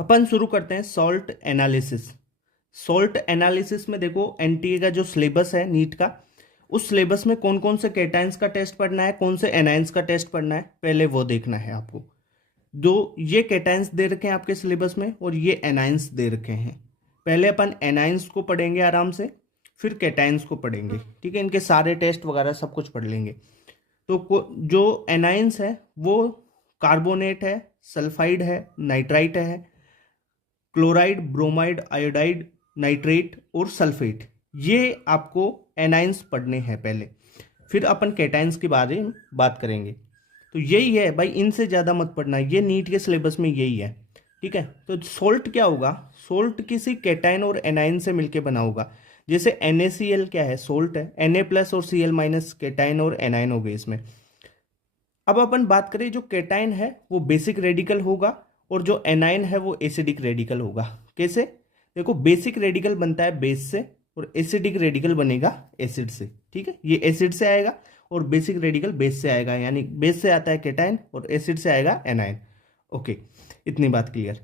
अपन शुरू करते हैं सॉल्ट एनालिसिस। सॉल्ट एनालिसिस में देखो एनटीए का जो सिलेबस है नीट का, उस सिलेबस में कौन कौन से कैटायंस का टेस्ट पढ़ना है, कौन से एनायंस का टेस्ट पढ़ना है, पहले वो देखना है आपको। जो ये कैटायंस दे रखे हैं आपके सिलेबस में और ये एनायंस दे रखे हैं। पहले अपन एनायंस को पढ़ेंगे आराम से, फिर कैटायंस को पढ़ेंगे। ठीक है, इनके सारे टेस्ट वगैरह सब कुछ पढ़ लेंगे। तो जो एनायंस है वो कार्बोनेट है, सल्फाइड है, नाइट्राइट है, क्लोराइड, ब्रोमाइड, आयोडाइड, नाइट्रेट और सल्फेट। ये आपको एनाइंस पढ़ने हैं पहले, फिर अपन कैटाइंस के बारे में बात करेंगे। तो यही है भाई, इनसे ज़्यादा मत पढ़ना, ये नीट के सिलेबस में यही है। ठीक है, तो सोल्ट क्या होगा? सोल्ट किसी कैटाइन और एनाइन से मिलके बना होगा। जैसे NaCl क्या है? सोल्ट है। Na प्लस और Cl माइनस कैटाइन और एनाइन हो गए इसमें। अब अपन बात करें, जो कैटाइन है वो बेसिक रेडिकल होगा और जो एनाइन है वो एसिडिक रेडिकल होगा। कैसे? देखो, बेसिक रेडिकल बनता है बेस से और एसिडिक रेडिकल बनेगा एसिड से। ठीक है, ये एसिड से आएगा और बेसिक रेडिकल बेस से आएगा, यानी बेस से आता है कैटाइन और एसिड से आएगा एनाइन। ओके, इतनी बात क्लियर।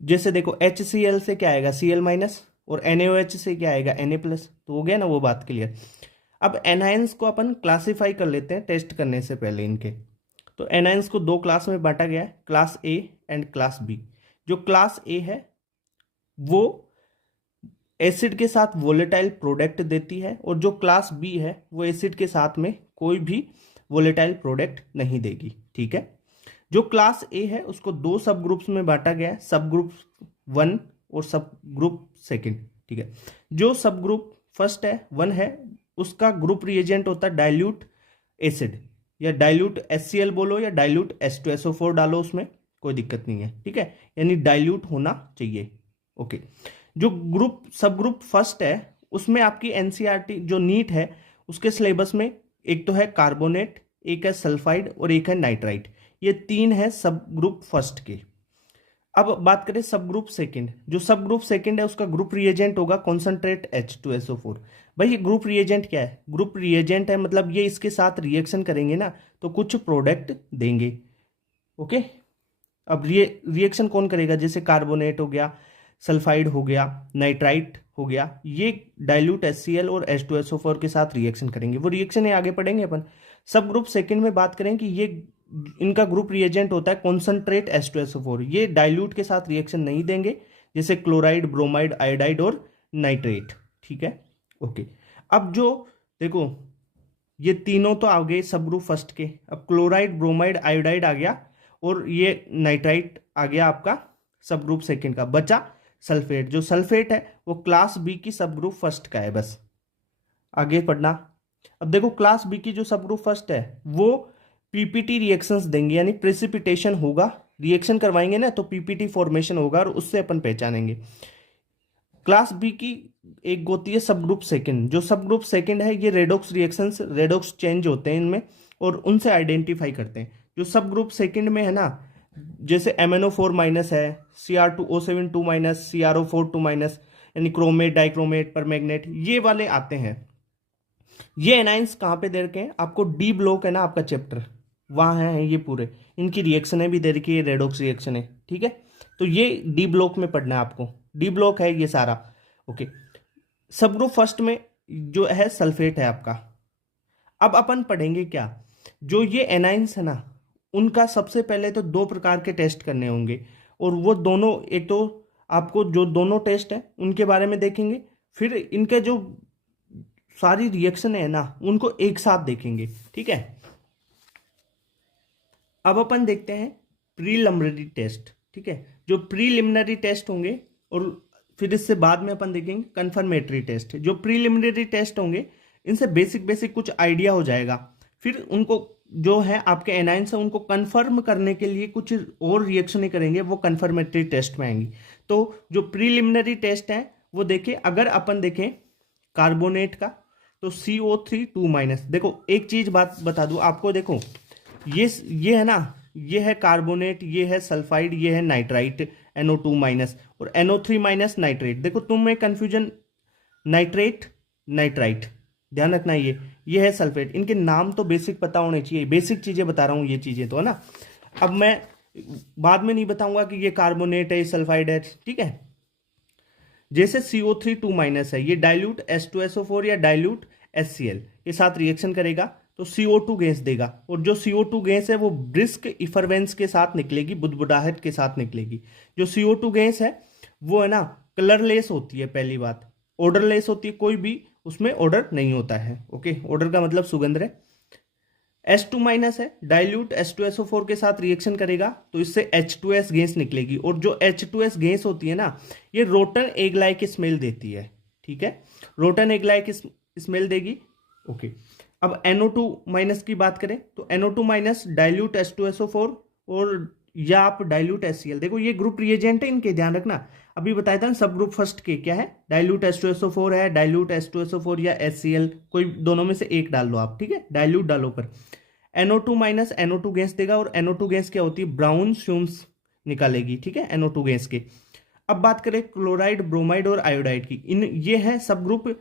जैसे देखो HCl से क्या आएगा? Cl माइनस, और NaOH से क्या आएगा? Na plus. तो हो गया ना वो बात क्लियर। अब एनाइंस को अपन क्लासिफाई कर लेते हैं टेस्ट करने से पहले इनके। तो एनाइंस को दो क्लास में बांटा गया है, class A and class B. जो क्लास ए है वो एसिड के साथ वोलेटाइल प्रोडक्ट देती है और जो क्लास बी है वो एसिड के साथ में कोई भी वोलेटाइल प्रोडक्ट नहीं देगी। ठीक है, जो क्लास ए है उसको दो सब ग्रुप्स में बांटा गया है, सब ग्रुप 1 और सब ग्रुप 2। ठीक है, जो सब ग्रुप फर्स्ट है 1 है, उसका ग्रुप रिएजेंट होता है डाइल्यूट एसिड, या डाइल्यूट HCl बोलो या डाइल्यूट H2SO4 डालो, उसमें कोई दिक्कत नहीं है। ठीक है, यानी डाइल्यूट होना चाहिए। ओके, जो ग्रुप सब ग्रुप फर्स्ट है उसमें आपकी NCERT जो नीट है उसके सिलेबस में एक तो है कार्बोनेट, एक है सल्फाइड और एक है नाइट्राइट। ये 3 है सब ग्रुप फर्स्ट के। अब बात करें सब ग्रुप सेकंड। जो सब ग्रुप सेकंड है उसका ग्रुप रिएजेंट होगा कॉन्सेंट्रेट H2SO4। भाई ये ग्रुप रिएजेंट क्या है? ग्रुप रिएजेंट है मतलब ये इसके साथ रिएक्शन करेंगे ना तो कुछ प्रोडक्ट देंगे। ओके, अब रिएक्शन कौन करेगा? जैसे कार्बोनेट हो गया, सल्फाइड हो गया, नाइट्राइट हो गया, ये डाइल्यूट HCl और H2SO4 के साथ रिएक्शन करेंगे। वो रिएक्शन है आगे पढ़ेंगे अपन। सब ग्रुप सेकंड में बात करें कि ये इनका ग्रुप रिएजेंट होता है कॉन्सेंट्रेट H2SO4। ये डाइल्यूट के साथ रिएक्शन नहीं देंगे, जैसे क्लोराइड, ब्रोमाइड, आयोडाइड और नाइट्रेट। ठीक है, ओके। अब जो देखो, ये तीनों तो आ गए सब ग्रुप फर्स्ट के। अब क्लोराइड, ब्रोमाइड, आयोडाइड आ गया और ये नाइट्राइट आ गया आपका सब ग्रुप सेकंड का। बचा सल्फेट। जो सल्फेट है वो क्लास बी की सब ग्रुप फर्स्ट का है। बस आगे पढ़ना। अब देखो, क्लास बी की जो सब ग्रुप फर्स्ट है वो पीपीटी रिएक्शंस देंगे, यानी प्रेसिपिटेशन होगा, रिएक्शन करवाएंगे ना तो पीपीटी फॉर्मेशन होगा और उससे अपन पहचानेंगे। क्लास बी की एक होती है सब ग्रुप सेकंड। जो सब ग्रुप सेकंड है ये रेडॉक्स रिएक्शंस, रेडॉक्स चेंज होते हैं इनमें और उनसे आइडेंटिफाई करते हैं। जो सब ग्रुप सेकंड में है ना, जैसे MnO4 माइनस है, Cr2O7 2 माइनस, CrO4 2 माइनस, यानी क्रोमेट, डाइक्रोमेट, परमैंगनेट, ये वाले आते हैं। ये एनाइंस कहाँ पे दे रखे हैं आपको? डी ब्लॉक है ना आपका चैप्टर, वहाँ है ये पूरे। इनकी रिएक्शन भी दे रखी है, रेडॉक्स रिएक्शन है। ठीक है, तो ये डी ब्लॉक में पढ़ना है आपको। डी ब्लॉक है ये सारा। ओके, सब ग्रुप फर्स्ट में जो है सल्फेट है आपका। अब अपन पढ़ेंगे क्या? जो ये एनाइंस है ना, उनका सबसे पहले तो दो प्रकार के टेस्ट करने होंगे और वो दोनों, एक तो आपको जो दोनों टेस्ट है उनके बारे में देखेंगे, फिर इनके जो सारी रिएक्शन है ना उनको एक साथ देखेंगे। ठीक है, अब अपन देखते हैं प्रीलिमिनरी टेस्ट। ठीक है, जो प्रीलिमिनरी टेस्ट होंगे और फिर इससे बाद में अपन देखेंगे कंफर्मेटरी टेस्ट। जो प्रीलिमिनरी टेस्ट होंगे इनसे बेसिक बेसिक कुछ आइडिया हो जाएगा, फिर उनको जो है आपके एनाइंस है उनको कंफर्म करने के लिए कुछ और रिएक्शन करेंगे, वो कंफर्मेटरी टेस्ट में आएंगी। तो जो प्रीलिमिनरी टेस्ट है वो देखिए, अगर अपन देखें कार्बोनेट का तो CO3 2 माइनस। देखो एक चीज बात बता दूं आपको, देखो ये है ना, ये है कार्बोनेट, ये है सल्फाइड, ये है नाइट्राइट NO2 माइनस, और NO3 माइनस नाइट्रेट। देखो तुम्हें कंफ्यूजन, नाइट्रेट नाइट्राइट ध्यान रखना। ये है सल्फेट। इनके नाम तो बेसिक पता होने चाहिए, बेसिक चीजें बता रहा हूं, ये चीजें तो है ना। अब मैं बाद में नहीं बताऊंगा कि ये कार्बोनेट है, ये सल्फाइड है, ठीक है। जैसे CO3 2 माइनस है, ये डाइल्यूट H2SO4 या डाइल्यूट HCl ये साथ रिएक्शन करेगा तो CO2 गैस देगा, और जो CO2 गैस है वो ब्रिस्क इफरवेंस के साथ निकलेगी, बुदबुदाहट के साथ निकलेगी। जो CO2 गैस है वो है ना कलरलेस होती है, पहली बात, ऑर्डरलेस होती है, कोई भी उसमें ऑर्डर नहीं होता है। ओके, ऑर्डर का मतलब सुगंध है। H2 माइनस है, डाइल्यूट H2SO4 के साथ रिएक्शन करेगा तो इससे H2S गैस निकलेगी, और जो H2S गैस होती है ना ये रोटन एग लाइक स्मेल देती है, ठीक है, रोटन एग लाइक स्मेल देगी। ओके, अब NO2 माइनस की बात करें तो NO2 माइनस डाइल्यूट H2SO4 और या आप डाइल्यूट HCl, देखो ये ग्रुप रिएजेंट है, इनके ध्यान रखना। अभी बताया था ना सब ग्रुप फर्स्ट के क्या है, डाइल्यूट H2SO4 है, डाइल्यूट H2SO4 या HCl, कोई दोनों में से एक डाल लो आप, ठीक है, डाइल्यूट डालो पर। NO2 माइनस NO2 गैस देगा, और NO2 गैस क्या होती है, ब्राउन फ्यूम्स निकालेगी, ठीक है, NO2 गैस के। अब बात करें क्लोराइड, ब्रोमाइड और आयोडाइड की, इन ये है सब ग्रुप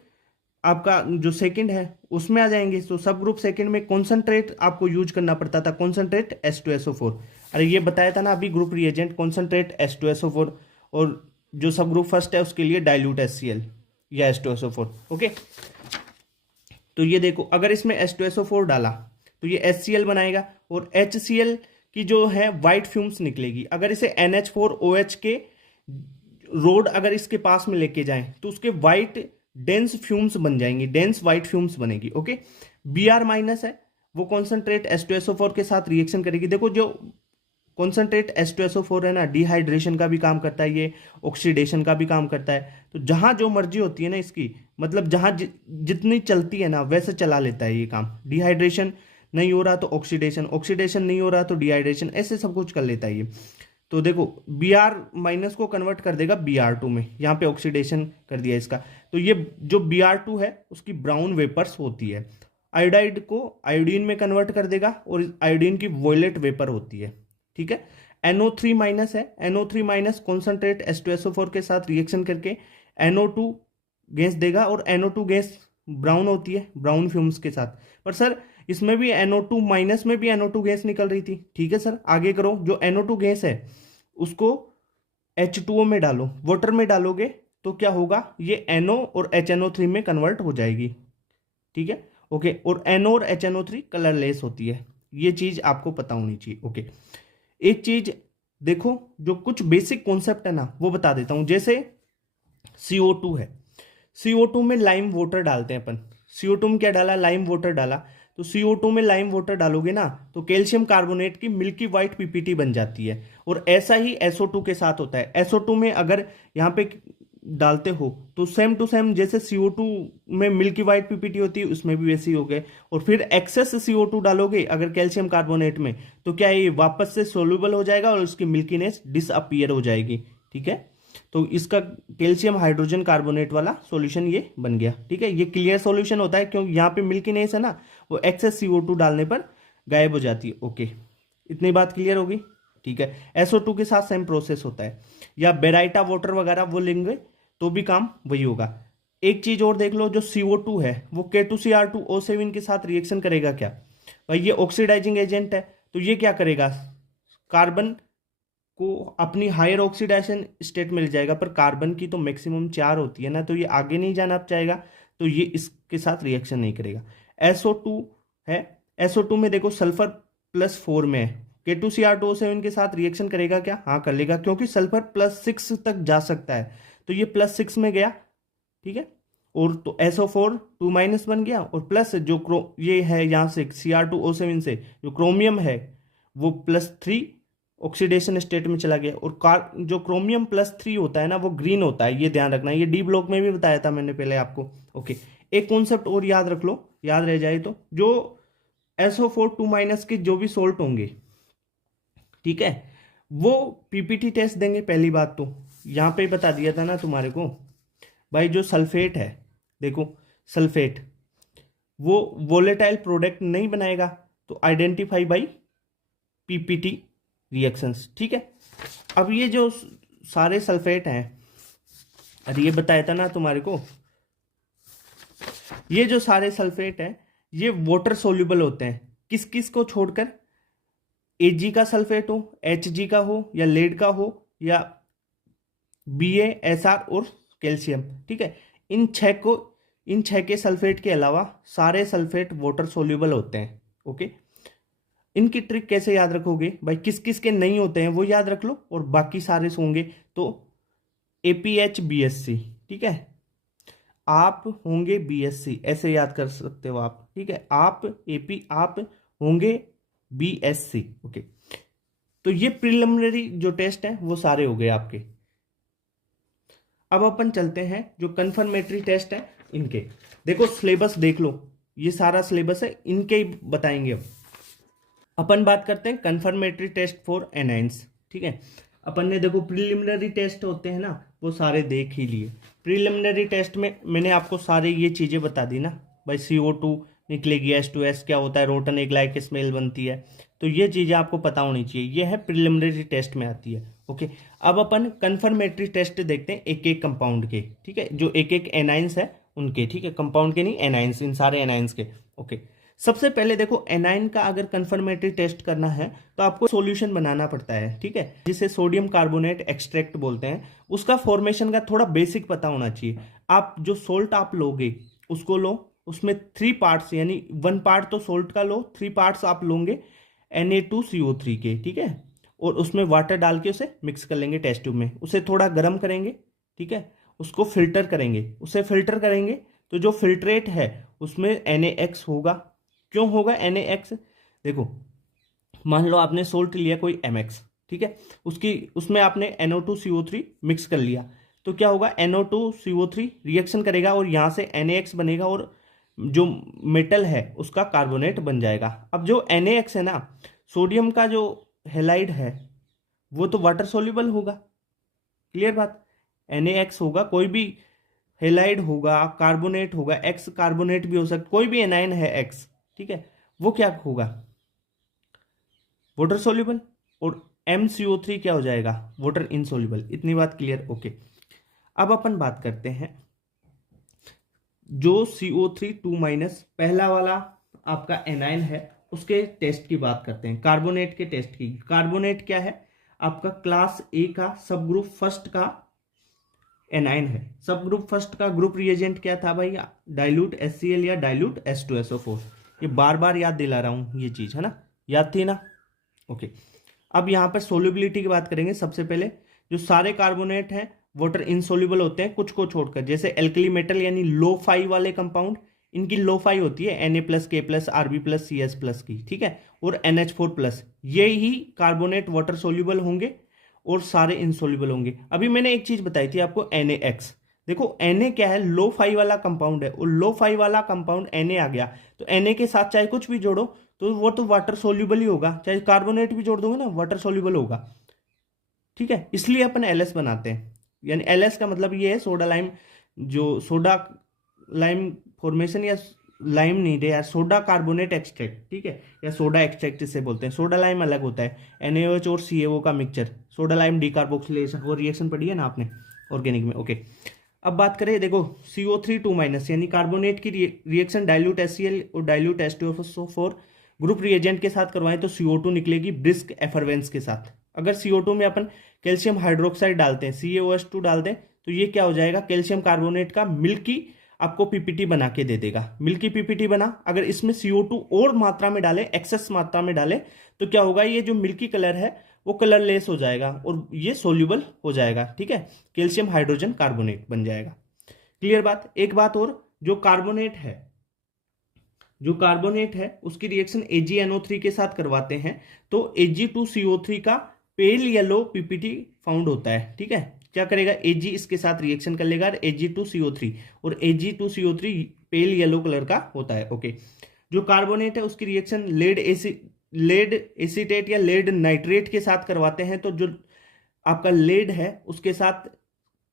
आपका जो सेकंड है उसमें आ जाएंगे। तो सब ग्रुप सेकंड में कॉन्सेंट्रेट आपको यूज करना पड़ता था, कॉन्सेंट्रेट H2SO4। अरे ये बताया था ना अभी ग्रुप रिएजेंट कॉन्सेंट्रेट H2SO4, और जो सब ग्रुप फर्स्ट है उसके लिए डाइल्यूट HCl या H2SO4। ओके, तो ये देखो अगर इसमें H2SO4 डाला तो ये HCl बनाएगा, और HCl की जो है वाइट फ्यूम्स निकलेगी। अगर इसे NH4OH के रोड अगर इसके पास में लेके जाएं तो उसके वाइट डेंस फ्यूम्स बन जाएंगी, डेंस वाइट फ्यूम्स बनेगी। ओके, Br माइनस है, वो कॉन्सेंट्रेट H2SO4 के साथ रिएक्शन करेगी। देखो जो कॉन्सेंट्रेट H2SO4 है ना, डिहाइड्रेशन का भी काम करता है, ये ऑक्सीडेशन का भी काम करता है। तो जहां जो मर्जी होती है ना इसकी, मतलब जहां जितनी चलती है ना वैसे चला लेता है ये काम। डिहाइड्रेशन नहीं हो रहा तो ऑक्सीडेशन, ऑक्सीडेशन नहीं हो रहा तो डिहाइड्रेशन, ऐसे सब कुछ कर लेता है ये। तो देखो Br माइनस को कन्वर्ट कर देगा Br2 में, यहाँ पे ऑक्सीडेशन कर दिया इसका। तो ये जो Br2 है उसकी ब्राउन वेपर्स होती है, आयोडाइड को आयोडीन में कन्वर्ट कर देगा, और आयोडीन की वॉयलेट वेपर होती है, ठीक है। NO3 माइनस है, NO3 माइनस कॉन्सेंट्रेट H2SO4 के साथ रिएक्शन करके NO2 गैस देगा, और NO2 गैस ब्राउन होती है, ब्राउन फ्यूम्स के साथ। पर सर इसमें भी NO2 माइनस में भी NO2 गैस निकल रही थी, ठीक है सर, आगे करो। जो NO2 गैस है उसको H2O में डालो, वाटर में डालोगे तो क्या होगा, ये NO और HNO3 में कन्वर्ट हो जाएगी, ठीक है। ओके, और NO और HNO3 कलरलेस होती है, ये चीज आपको पता होनी चाहिए। ओके, एक चीज देखो, जो कुछ बेसिक कॉन्सेप्ट है ना वो बता देता हूं। जैसे CO2 है, CO2 में लाइम वाटर डालते हैं अपन, CO2 में क्या डाला, लाइम वाटर डाला। तो CO2 में लाइम वाटर डालोगे ना तो कैल्शियम कार्बोनेट की मिल्की वाइट PPT बन जाती है, और ऐसा ही SO2 के साथ होता है। SO2 में अगर यहाँ पे डालते हो तो सेम टू सेम जैसे CO2 में मिल्की वाइट PPT होती है उसमें भी वैसी हो गए। और फिर एक्सेस CO2 डालोगे अगर कैल्शियम कार्बोनेट में तो क्या ये वापस से सोल्यूबल हो जाएगा और उसकी मिल्कीनेस डिसअपियर हो जाएगी, ठीक है। तो इसका कैल्शियम हाइड्रोजन कार्बोनेट वाला सॉल्यूशन ये बन गया, ठीक है। ये क्लियर सॉल्यूशन होता है क्योंकि यहाँ पे मिल्कीनेस है ना वो एक्सेस CO2 डालने पर गायब हो जाती है। ओके, इतनी बात क्लियर होगी, ठीक है। SO2 के साथ सेम प्रोसेस होता है, या बेराइटा वाटर वगैरह वो लेंगे तो भी काम वही होगा। एक चीज और देख लो, जो CO2 है वो K2Cr2O7 के साथ रिएक्शन करेगा क्या, भाई ये ऑक्सीडाइजिंग एजेंट है। तो ये क्या करेगा, कार्बन को अपनी हायर ऑक्सीडेशन स्टेट मिल जाएगा, पर कार्बन की तो मैक्सिमम 4 होती है ना, तो ये आगे नहीं जाना चाहेगा, तो ये इसके साथ रिएक्शन नहीं करेगा। SO2 है, SO2 में देखो सल्फर +4 में है, K2Cr2O7 के साथ रिएक्शन करेगा क्या, हाँ कर लेगा, क्योंकि सल्फर +6 तक जा सकता है, तो ये +6 में गया, ठीक है। और तो SO4 2 माइनस बन गया, और प्लस जो ये है यहाँ से Cr2O7 से जो क्रोमियम है वो +3 ऑक्सीडेशन स्टेट में चला गया। और जो क्रोमियम +3 होता है ना वो ग्रीन होता है, ये ध्यान रखना, ये डी ब्लॉक में भी बताया था मैंने पहले आपको। ओके, एक कॉन्सेप्ट और याद रख लो, याद रह जाए तो, जो SO4 2 माइनस के जो भी सोल्ट होंगे, ठीक है, वो PPT टेस्ट देंगे। पहली बात तो यहाँ पे बता दिया था ना तुम्हारे को, भाई जो सल्फेट है, देखो सल्फेट वो वोलेटाइल प्रोडक्ट नहीं बनाएगा, तो आइडेंटिफाई बाई PPT रिएक्शंस, ठीक है। अब ये जो सारे सल्फेट हैं, अरे ये बताया था ना तुम्हारे को, ये जो सारे सल्फेट हैं ये वाटर सोल्यूबल होते हैं, किस किस को छोड़कर, Ag का सल्फेट हो, Hg का हो, या लेड का हो, या BaSr और कैल्शियम, ठीक है। इन छह के सल्फेट के अलावा सारे सल्फेट वाटर सोल्यूबल होते हैं। ओके, इनकी ट्रिक कैसे याद रखोगे भाई, किस किस के नहीं होते हैं वो याद रख लो, और बाकी सारे होंगे तो APH BSC, ठीक है। आप होंगे BSC, ऐसे याद कर सकते हो आप, ठीक है। आप होंगे BSC। ओके, तो ये प्रिलिमिनरी जो टेस्ट है वो सारे हो गए आपके। अब अपन चलते हैं जो कंफर्मेटरी टेस्ट है इनके। देखो सिलेबस देख लो, ये सारा सिलेबस है, इनके ही बताएंगे अब। अपन बात करते हैं कंफर्मेटरी टेस्ट फॉर एनाइंस, ठीक है। अपन ने देखो प्रिलिमिनरी टेस्ट होते हैं ना, वो सारे देख ही लिए। प्रिलिमिनरी टेस्ट में मैंने आपको सारे ये चीज़ें बता दी ना भाई, CO2 निकलेगी, H2S क्या होता है, रोटन एक लाइक स्मेल बनती है, तो ये चीज़ें आपको पता होनी चाहिए। ये है प्रिलिमिनरी टेस्ट में आती है। ओके, अब अपन कंफर्मेटरी टेस्ट देखते हैं एक एक कंपाउंड के, ठीक है, जो एक एक एनाइंस है उनके, ठीक है, कंपाउंड के नहीं, एनाइंस, इन सारे एनाइंस के। ओके, सबसे पहले देखो एनाइन का अगर कंफर्मेटरी टेस्ट करना है तो आपको सॉल्यूशन बनाना पड़ता है, ठीक है, जिसे सोडियम कार्बोनेट एक्सट्रैक्ट बोलते हैं। उसका फॉर्मेशन का थोड़ा बेसिक पता होना चाहिए। आप जो सोल्ट आप लोगे उसको लो, उसमें 3 पार्ट्स, यानी 1 पार्ट तो सोल्ट का लो, 3 पार्ट्स आप लोगे Na2CO3 के, ठीक है, और उसमें वाटर डाल के उसे मिक्स कर लेंगे टेस्ट ट्यूब में, उसे थोड़ा गर्म करेंगे, ठीक है, उसको फिल्टर करेंगे, उसे फिल्टर करेंगे तो जो फिल्ट्रेट है उसमें NaX होगा। क्यों होगा NaX? देखो, मान लो आपने सोल्ट लिया कोई MX, ठीक है, उसकी उसमें आपने NO2CO3 मिक्स कर लिया, तो क्या होगा, NO2CO3 रिएक्शन करेगा और यहाँ से NaX बनेगा, और जो मेटल है उसका कार्बोनेट बन जाएगा। अब जो NaX है ना, सोडियम का जो हेलाइड है वो तो वाटर सोल्यूबल होगा, क्लियर बात। NaX होगा, कोई भी हेलाइड होगा, कार्बोनेट होगा, एक्स कार्बोनेट भी हो सकता, कोई भी एनाइन है एक्स, ठीक है, वो क्या होगा, वाटर सोल्यूबल। और MCO3 क्या हो जाएगा, वाटर इनसोल्यूबल। इतनी बात क्लियर? ओके, अब अपन बात करते हैं जो CO3 2- पहला वाला आपका एनाइन है उसके टेस्ट की बात करते हैं, कार्बोनेट के टेस्ट की। कार्बोनेट क्या है, आपका क्लास A का सब ग्रुप फर्स्ट का एनाइन है। सब ग्रुप फर्स्ट का ग्रुप रिएजेंट क्या था भाई, डाइल्यूट HCl या डाइल्यूट H2SO4। ये बार बार याद दिला रहा हूं, ये चीज है ना, याद थी ना। ओके, अब यहाँ पर सोल्यूबिलिटी की बात करेंगे। सबसे पहले जो सारे कार्बोनेट हैं वाटर इनसोल्यूबल होते हैं, कुछ को छोड़कर, जैसे एल्कली मेटल यानी लो फाई वाले कंपाउंड, इनकी लो फाई होती है Na+K+ Rb+CS+ की, ठीक है, और NH4+, ये ही कार्बोनेट वाटर सोल्यूबल होंगे और सारे इनसोल्यूबल होंगे। अभी मैंने एक चीज बताई थी आपको, NaX। देखो Na क्या है, लो फाई वाला कंपाउंड है, और लो फाई वाला कंपाउंड Na आ गया, तो Na के साथ चाहे कुछ भी जोड़ो तो वो तो वाटर सोल्यूबल ही होगा, चाहे कार्बोनेट भी जोड़ दोगे ना वाटर सोल्यूबल होगा, ठीक है। इसलिए अपन LS बनाते हैं, यानी LS का मतलब ये है सोडा लाइम, जो सोडा लाइम फॉर्मेशन, या लाइम नहीं दे यार, सोडा कार्बोनेट एक्सट्रैक्ट, ठीक है, या सोडा एक्सट्रैक्ट इसे बोलते हैं। सोडा लाइम अलग होता है, NaOH और CaO का मिक्सचर, सोडा लाइम डिकार्बोक्सिलेशन, वो रिएक्शन पढ़ी है ना आपने ऑर्गेनिक में। ओके, अब बात करें, देखो CO3 2- यानी कार्बोनेट की रिएक्शन डाइल्यूट HCl और डाइल्यूट H2SO4 ग्रुप रिएजेंट के साथ करवाएं तो CO2 निकलेगी ब्रिस्क एफरवेंस के साथ। अगर CO2 में अपन कैल्शियम हाइड्रोक्साइड डालते हैं, CaOH2 डाल दें, तो ये क्या हो जाएगा, कैल्शियम कार्बोनेट का मिल्की आपको PPT बना के दे देगा। मिल्की PPT बना, अगर इसमें CO2 और मात्रा में डाले, एक्सेस मात्रा में डाले, तो क्या होगा, ये जो मिल्की कलर है वो कलरलेस हो जाएगा और ये सोल्यूबल हो जाएगा, ठीक है, कैल्शियम हाइड्रोजन कार्बोनेट बन जाएगा। क्लियर बात। एक बात और, जो कार्बोनेट है उसकी रिएक्शन AgNO3 के साथ करवाते हैं तो Ag2CO3 का पेल येलो PPT फाउंड होता है, ठीक है। क्या करेगा, Ag इसके साथ रिएक्शन कर लेगा Ag2CO3, और Ag2CO3 पेल येलो कलर का होता है। ओके, जो कार्बोनेट है उसकी रिएक्शन लेड एसीटेट या लेड नाइट्रेट के साथ करवाते हैं, तो जो आपका लेड है उसके साथ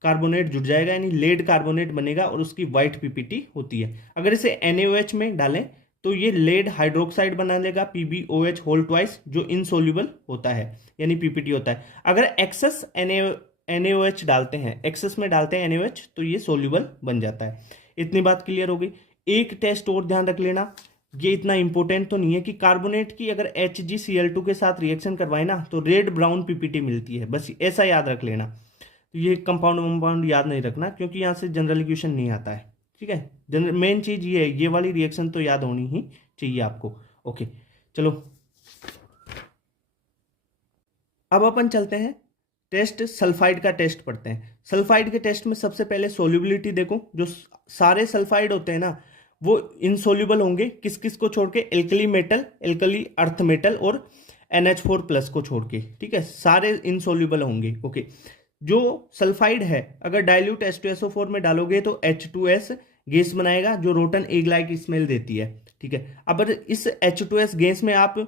कार्बोनेट जुड़ जाएगा, यानी लेड कार्बोनेट बनेगा और उसकी व्हाइट PPT होती है। अगर इसे NaOH में डालें तो ये लेड हाइड्रोक्साइड बना लेगा, PbOH होल ट्वाइस, जो इनसोल्यूबल होता है, यानी PPT होता है। अगर एक्सेस NaOH डालते हैं, एक्सेस में डालते हैं NaOH, तो ये सोल्यूबल बन जाता है। इतनी बात क्लियर हो गई। एक टेस्ट और ध्यान रख लेना, ये इतना इंपॉर्टेंट तो नहीं है कि कार्बोनेट की अगर HgCl2 के साथ रिएक्शन करवाए ना तो रेड ब्राउन पीपीटी मिलती है, बस ऐसा याद रख लेना। तो ये कंपाउंड वंपाउंड याद नहीं रखना क्योंकि यहाँ से जनरल इक्वेशन नहीं आता है, ठीक है। जनरल मेन चीज ये है, ये वाली रिएक्शन तो याद होनी ही चाहिए आपको। ओके चलो, अब अपन चलते हैं टेस्ट सल्फाइड का टेस्ट पढ़ते हैं। सल्फाइड के टेस्ट में सबसे पहले सोल्यूबिलिटी देखो, जो सारे सल्फाइड होते हैं ना वो इनसोल्यूबल होंगे, किस किस को छोड़ के, alkali metal, alkali earth metal और NH4 प्लस को छोड़ के, ठीक है, सारे इनसोल्यूबल होंगे। ओके, जो सल्फाइड है अगर डाइल्यूट H2SO4 में डालोगे तो H2S गैस बनाएगा जो रोटन एग लाइक स्मेल देती है, ठीक है। अब अगर इस H2S गैस में आप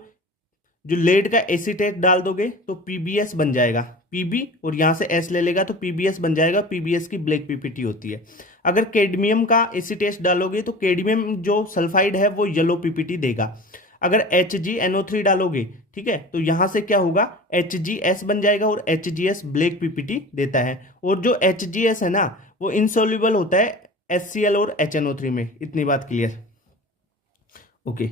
जो लेड का एसीटेट डाल दोगे तो PbS बन जाएगा, Pb और यहां से S ले लेगा तो PbS बन जाएगा, PbS की ब्लैक पीपीटी होती है। अगर कैडमियम का एसीटेट डालोगे तो कैडमियम जो सल्फाइड है वो येलो पीपीटी देगा। अगर HgNO3 डालोगे, ठीक है, तो यहां से क्या होगा, HgS बन जाएगा और HgS ब्लैक पीपीटी देता है। और जो HgS है ना वो इनसोल्यूबल होता है HCl और HNO3 में, इतनी बात क्लियर। ओके,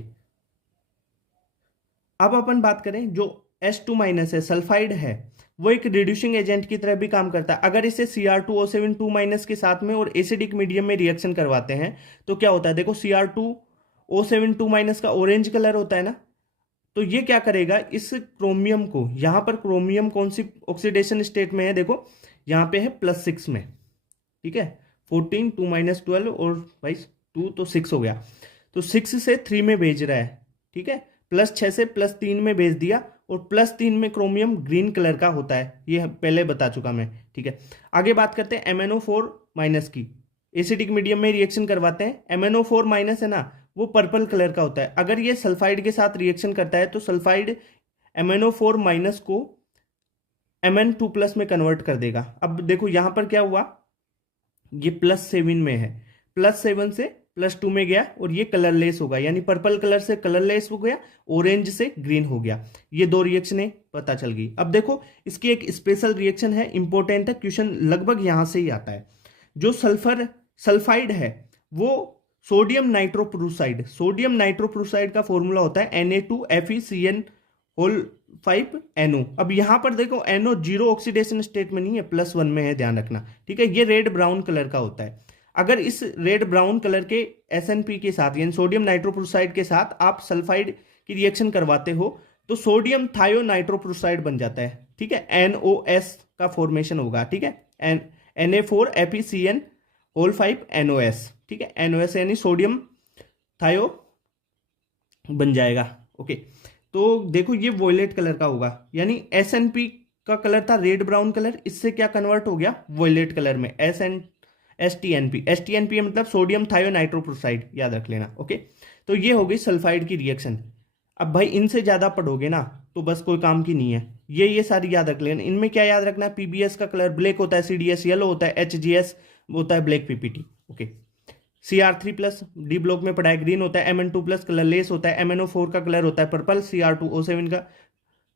अब अपन बात करें जो H2 माइनस है, सल्फाइड है, वो एक रिड्यूसिंग एजेंट की तरह भी काम करता है। अगर इसे Cr2O7 2 माइनस के साथ में और एसिडिक मीडियम में रिएक्शन करवाते हैं तो क्या होता है, देखो Cr2O7 2 माइनस का ऑरेंज कलर होता है ना, तो ये क्या करेगा, इस क्रोमियम को, यहां पर क्रोमियम कौन सी ऑक्सीडेशन स्टेट में है, देखो यहां पे है +6 में, ठीक है, 14 2 माइनस 12 और भाई 2 तो 6 हो गया, तो 6 से 3 में भेज रहा है, ठीक है, +6 से +3 में भेज दिया। और +3 में क्रोमियम ग्रीन कलर का होता है, ये पहले बता चुका मैं, ठीक है। आगे बात करते हैं MnO4 माइनस की, एसिडिक मीडियम में रिएक्शन करवाते हैं, MnO4 माइनस है ना वो पर्पल कलर का होता है। अगर ये सल्फाइड के साथ रिएक्शन करता है तो सल्फाइड MnO4 माइनस को Mn2 प्लस में कन्वर्ट कर देगा। अब देखो यहां पर क्या हुआ, ये +7 में है, +7 से +2 में गया और ये कलरलेस होगा, यानी पर्पल कलर से कलरलेस हो गया, ऑरेंज से ग्रीन हो गया। ये दो रिएक्शनें पता चल गई। अब देखो इसकी एक स्पेशल रिएक्शन है, इंपॉर्टेंट है, क्वेश्चन लगभग यहां से ही आता है। जो सल्फाइड है वो सोडियम नाइट्रोप्रोसाइड, सोडियम नाइट्रोप्रोसाइड का फॉर्मूला होता है Na2FeCN होल 5NO। अब यहां पर देखो NO जीरो ऑक्सीडेशन स्टेट में नहीं है, +1 में है, ध्यान रखना, ठीक है। ये रेड ब्राउन कलर का होता है। अगर इस रेड ब्राउन कलर के SNP के साथ यानी सोडियम नाइट्रोप्रोसाइड के साथ आप सल्फाइड की रिएक्शन करवाते हो तो सोडियम थायोनाइट्रोप्रोसाइड बन जाता है, ठीक है, NOS का फॉर्मेशन होगा, ठीक है, Na4FeCN होल 5NOS, ठीक है, NOS यानी सोडियम थायो बन जाएगा। ओके, तो देखो ये वॉयलेट कलर का होगा, यानी SNP का कलर था रेड ब्राउन कलर, इससे क्या कन्वर्ट हो गया वॉयलेट कलर में, STNP मतलब सोडियम थायोनाइट्रोप्रोसाइड, याद रख लेना। ओके, तो ये हो गई सल्फाइड की रिएक्शन। अब भाई इनसे ज्यादा पढ़ोगे ना तो बस कोई काम की नहीं है, ये सारी याद रख लेना। इनमें क्या याद रखना है, PbS का कलर ब्लैक होता है, CdS येलो होता है, HgS होता है black PPT. Okay, Cr3 plus D block में पढ़ा है ग्रीन होता है, Mn2 प्लस कलरलेस होता है, MnO4 का कलर होता है पर्पल,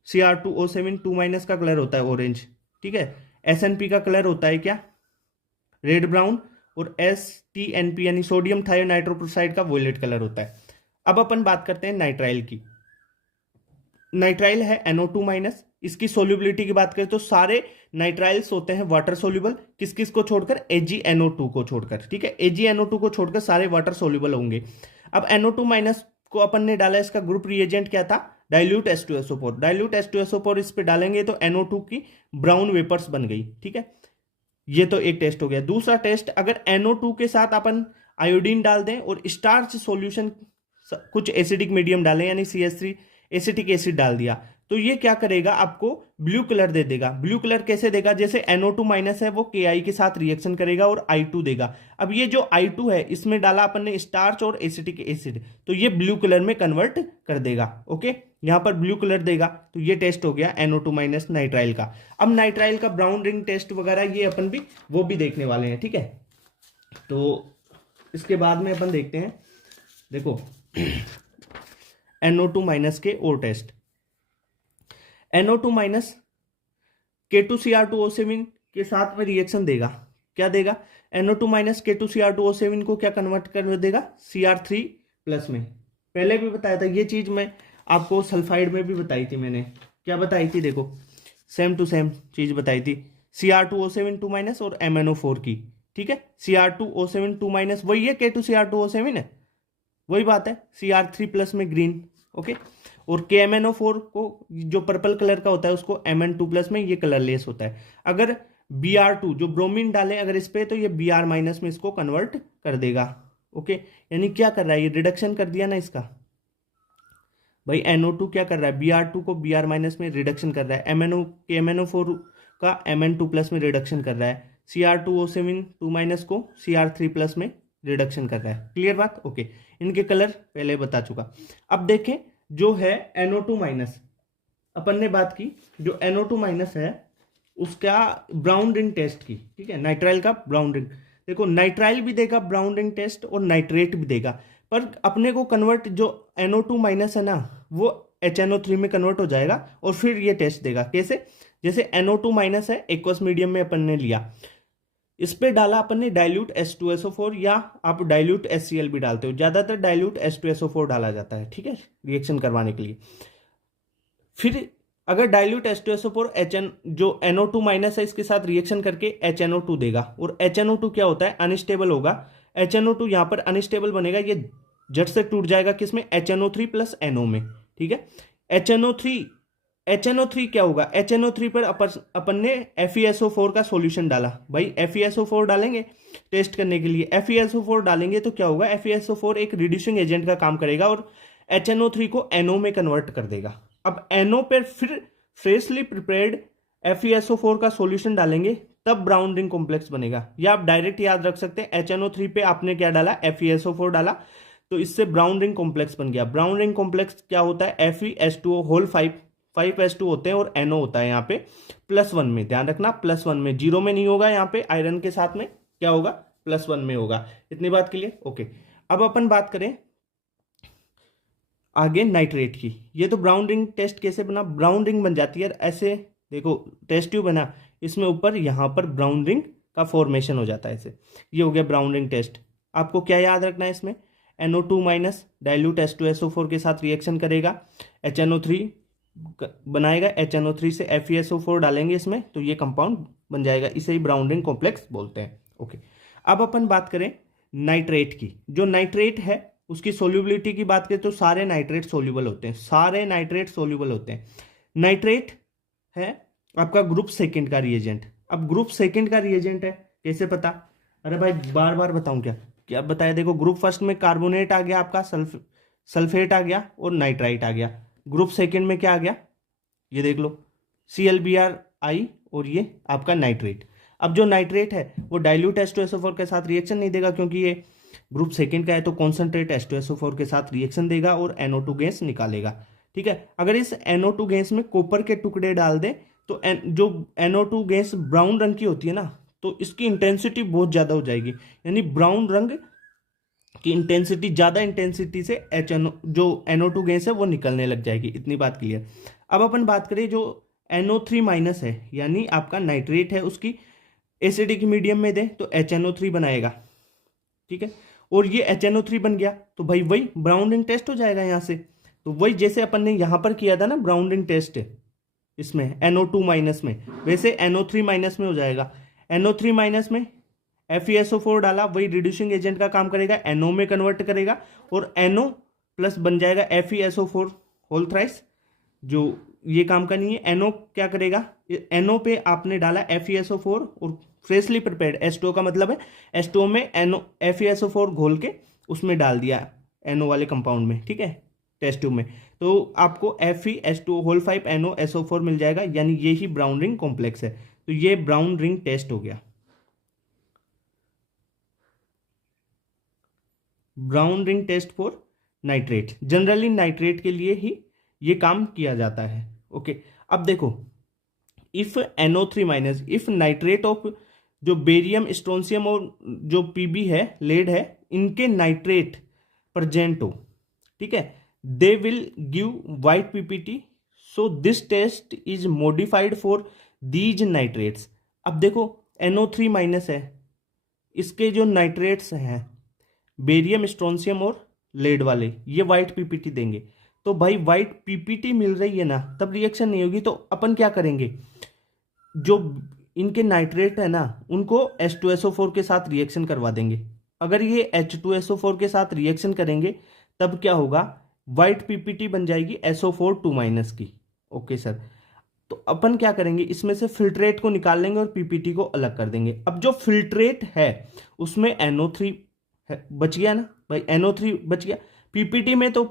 Cr2O7 2 माइनस का कलर होता है ऑरेंज, ठीक है। SNP का कलर होता है क्या, रेड ब्राउन, और STNP यानी सोडियम थायोनाइट्रोप्रोसाइड का वॉयलेट कलर होता है। अब अपन बात करते हैं नाइट्राइल की। नाइट्राइल है NO2 माइनस, इसकी सोल्यूबिलिटी की बात करें तो सारे नाइट्राइल्स होते हैं वाटर सोल्यूबल, किस किस को छोड़कर, AgNO2 को छोड़कर, ठीक है, AgNO2 को छोड़कर सारे वाटर सोल्यूबल होंगे। अब NO2 माइनस को अपन ने डाला, इसका ग्रुप रिएजेंट क्या था, डाइल्यूट H2SO4, डाइल्यूट H2SO4 इस पे डालेंगे तो NO2 की ब्राउन वेपर्स बन गई, ठीक है। ये तो एक टेस्ट हो गया। दूसरा टेस्ट, अगर NO2 के साथ अपन आयोडीन डाल दें और स्टार्च सॉल्यूशन कुछ एसिडिक मीडियम डालें यानी CH3 एसिटिक एसिड डाल दिया तो ये क्या करेगा, आपको ब्लू कलर दे देगा। ब्लू कलर कैसे देगा, जैसे NO2 माइनस है वो Ki के साथ रिएक्शन करेगा और I2 देगा। अब ये जो I2 है इसमें डाला अपन ने स्टार्च और एसिटिक एसिड, तो ये ब्लू कलर में कन्वर्ट कर देगा। ओके, यहां पर ब्लू कलर देगा, तो ये टेस्ट हो गया NO2 माइनस नाइट्राइल का। अब नाइट्राइल का ब्राउन रिंग टेस्ट वगैरह ये अपन भी वो भी देखने वाले हैं, ठीक है। तो इसके बाद में अपन देखते हैं, देखो NO2 माइनस के और टेस्ट। NO2 माइनस K2Cr2O7 के साथ में रिएक्शन देगा, क्या देगा, NO2 माइनस K2Cr2O7 को क्या कन्वर्ट कर देगा, Cr3 प्लस में, पहले भी बताया था ये चीज, मैं आपको सल्फाइड में भी बताई थी। मैंने क्या बताई थी, देखो सेम टू सेम चीज बताई थी, Cr2O7 2- और MnO4 की। ठीक है, Cr2O7 2- वही है, K2Cr2O7 है, वही बात है, Cr3+ में ग्रीन। ओके, और KMnO4 को जो पर्पल कलर का होता है उसको Mn2+ में ये कलरलेस होता है। अगर Br2 जो ब्रोमीन डालें अगर इस पे, तो ये Br- में इसको कन्वर्ट कर देगा। ओके, यानी क्या कर रहा है, ये रिडक्शन कर दिया ना इसका। भाई NO2 क्या कर रहा है, Br2 को Br- में रिडक्शन कर रहा है, KMnO4 का Mn2+ में रिडक्शन कर रहा है, Cr2O7 2- को Cr3+ में रिडक्शन कर रहा है। क्लियर बात, ओके। इनके कलर पहले बता चुका। अब देखें जो है NO2-, अपन ने बात की जो NO2- है उसका ब्राउन रिंग टेस्ट की। ठीक है, नाइट्राइल का ब्राउन रिंग, देखो नाइट्राइल भी देगा ब्राउन रिंग टेस्ट और नाइट्रेट भी देगा, पर अपने को कन्वर्ट जो NO2- है ना वो HNO3 में कन्वर्ट हो जाएगा और फिर ये टेस्ट देगा। कैसे, जैसे NO2- है एक्वस मीडियम में अपन ने लिया, इस पे डाला अपन ने डाइल्यूट H2SO4, या आप डाइल्यूट HCl भी डालते हो, ज्यादातर डाइल्यूट H2SO4 डाला जाता है। ठीक है, रिएक्शन करवाने के लिए। फिर अगर डाइल्यूट H2SO4 HN जो NO2- है इसके साथ रिएक्शन करके HNO2 देगा, और HNO2 क्या होता है, अनस्टेबल होगा। HNO2 यहां पर अनस्टेबल बनेगा, ये झट से टूट जाएगा किसमें, HNO3+ NO में। ठीक है, HNO3 HNO3 क्या होगा, HNO3 पर अपन ने FeSO4 का सॉल्यूशन डाला। भाई FeSO4 डालेंगे टेस्ट करने के लिए, FeSO4 डालेंगे तो क्या होगा, FeSO4 एक रिड्यूसिंग एजेंट का काम करेगा और HNO3 को NO में कन्वर्ट कर देगा। अब NO पर फिर फ्रेशली प्रिपेयर्ड FeSO4 का सॉल्यूशन डालेंगे, तब ब्राउन रिंग कॉम्प्लेक्स बनेगा। या आप डायरेक्ट याद रख सकते हैं, HNO3 पे आपने क्या डाला, FeSO4 डाला, तो इससे ब्राउन रिंग कॉम्प्लेक्स बन गया। ब्राउन रिंग कॉम्प्लेक्स क्या होता है, FeS2O5 5s2 होते हैं और NO होता है यहाँ पे +1 में, ध्यान रखना +1 में, 0 में नहीं होगा, यहाँ पे आयरन के साथ में क्या होगा, +1 में होगा। इतनी बात क्लियर, ओके। अब अपन बात करें आगे नाइट्रेट की। ये तो ब्राउन रिंग टेस्ट कैसे बना, ब्राउन रिंग बन जाती है ऐसे, देखो टेस्ट ट्यूब बना, इसमें ऊपर यहाँ पर ब्राउन रिंग का फॉर्मेशन हो जाता है ऐसे, ये हो गया ब्राउन रिंग टेस्ट। आपको क्या याद रखना है इसमें, NO2- डाइल्यूट H2SO4 के साथ रिएक्शन करेगा, HNO3 बनाएगा, HNO3 से FeSO4 डालेंगे इसमें, तो ये कंपाउंड बन जाएगा, इसे ही ब्राउन रिंग कॉम्प्लेक्स बोलते हैं। ओके, अब अपन बात करें नाइट्रेट की। जो नाइट्रेट है उसकी सोल्यूबिलिटी की बात करें तो सारे नाइट्रेट सोल्यूबल होते हैं, सारे नाइट्रेट सोल्यूबल होते हैं। नाइट्रेट है आपका ग्रुप सेकंड का रिएजेंट। अब ग्रुप सेकंड का रिएजेंट है कैसे पता, अरे भाई बार बार बताऊं क्या, क्या बताया, देखो ग्रुप फर्स्ट में कार्बोनेट आ गया आपका, सल्फेट आ गया और नाइट्राइट आ गया। ग्रुप सेकंड में क्या आ गया, ये देख लो, ClBr- और ये आपका नाइट्रेट। अब जो नाइट्रेट है वो डाइल्यूट H2SO4 के साथ रिएक्शन नहीं देगा, क्योंकि ये ग्रुप सेकंड का है, तो कॉन्सेंट्रेट H2SO4 के साथ रिएक्शन देगा और NO2 गैस निकालेगा। ठीक है, अगर इस NO2 गैस में कॉपर के टुकड़े डाल दें तो जो NO2 गैस ब्राउन रंग की होती है ना, तो इसकी इंटेंसिटी बहुत ज्यादा हो जाएगी, यानी ब्राउन रंग की इंटेंसिटी, ज्यादा इंटेंसिटी से HNO जो NO2 गैस है वो निकलने लग जाएगी। इतनी बात क्लियर। अब अपन बात करें जो NO3- है, यानी आपका नाइट्रेट है, उसकी एसिडिक मीडियम में दे तो HNO3 बनाएगा। ठीक है, और ये HNO3 बन गया तो भाई वही ब्राउन रिंग टेस्ट हो जाएगा यहाँ से। तो वही जैसे अपन ने यहाँ पर किया था ना ब्राउन रिंग टेस्ट इसमें NO2- में, वैसे NO3- में हो जाएगा। NO3- में FeSO4 डाला, वही रिड्यूसिंग एजेंट का काम करेगा, NO में कन्वर्ट करेगा और NO+ बन जाएगा FeSO4 होल थ्राइस। जो ये काम का नहीं है, NO क्या करेगा, NO पे आपने डाला FeSO4 और फ्रेशली प्रिपेयर्ड H2O का मतलब है H2O में NO FeSO4 घोल के उसमें डाल दिया NO वाले कंपाउंड में। ठीक है, टेस्ट ट्यूब में, तो आपको FeS2O5NO SO4 मिल जाएगा, यानी ये ही ब्राउन रिंग कॉम्प्लेक्स है। तो ये ब्राउन रिंग टेस्ट हो गया, brown ring test for nitrate. Generally nitrate के लिए ही ये काम किया जाता है। ओके, अब देखो if NO3- if nitrate of जो बेरियम स्ट्रोंसियम और जो PB है लेड है, इनके नाइट्रेट प्रेजेंट हो, ठीक है, they will give white PPT। So this test is modified for these nitrates. अब देखो NO3- है, इसके जो नाइट्रेट्स हैं बेरियम स्ट्रोंसियम और लेड वाले, ये वाइट पीपीटी देंगे। तो भाई वाइट पीपीटी मिल रही है ना, तब रिएक्शन नहीं होगी। तो अपन क्या करेंगे, जो इनके नाइट्रेट है ना उनको H2SO4 के साथ रिएक्शन करवा देंगे। अगर ये H2SO4 के साथ रिएक्शन करेंगे तब क्या होगा, वाइट पीपीटी बन जाएगी SO4 2 माइनस की। ओके सर, तो अपन क्या करेंगे, इसमें से फिल्ट्रेट को निकाल लेंगे और पीपीटी को अलग कर देंगे। अब जो फिल्ट्रेट है उसमें NO3 बच गया ना भाई, NO3 बच गया। पीपीटी में तो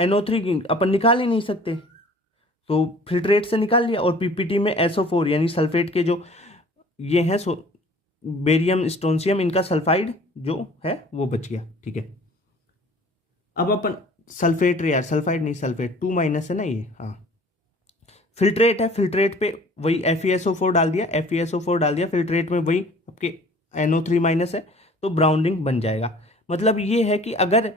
NO3 अपन निकाल ही नहीं सकते, तो फिल्ट्रेट से निकाल लिया। और पीपीटी में SO4 यानी सल्फेट के जो ये हैं बेरियम स्ट्रोंसियम, इनका सल्फाइड जो है वो बच गया। ठीक है, अब अपन सल्फेट रे यार, सल्फाइड नहीं सल्फेट, 2 माइनस है ना ये, हाँ फिल्ट्रेट है, फिल्ट्रेट पे वही FeSO4 डाल दिया, FeSO4 डाल दिया, फिल्ट्रेट में वही आपके NO3 माइनस है, तो ब्राउनिंग बन जाएगा। मतलब ये है कि अगर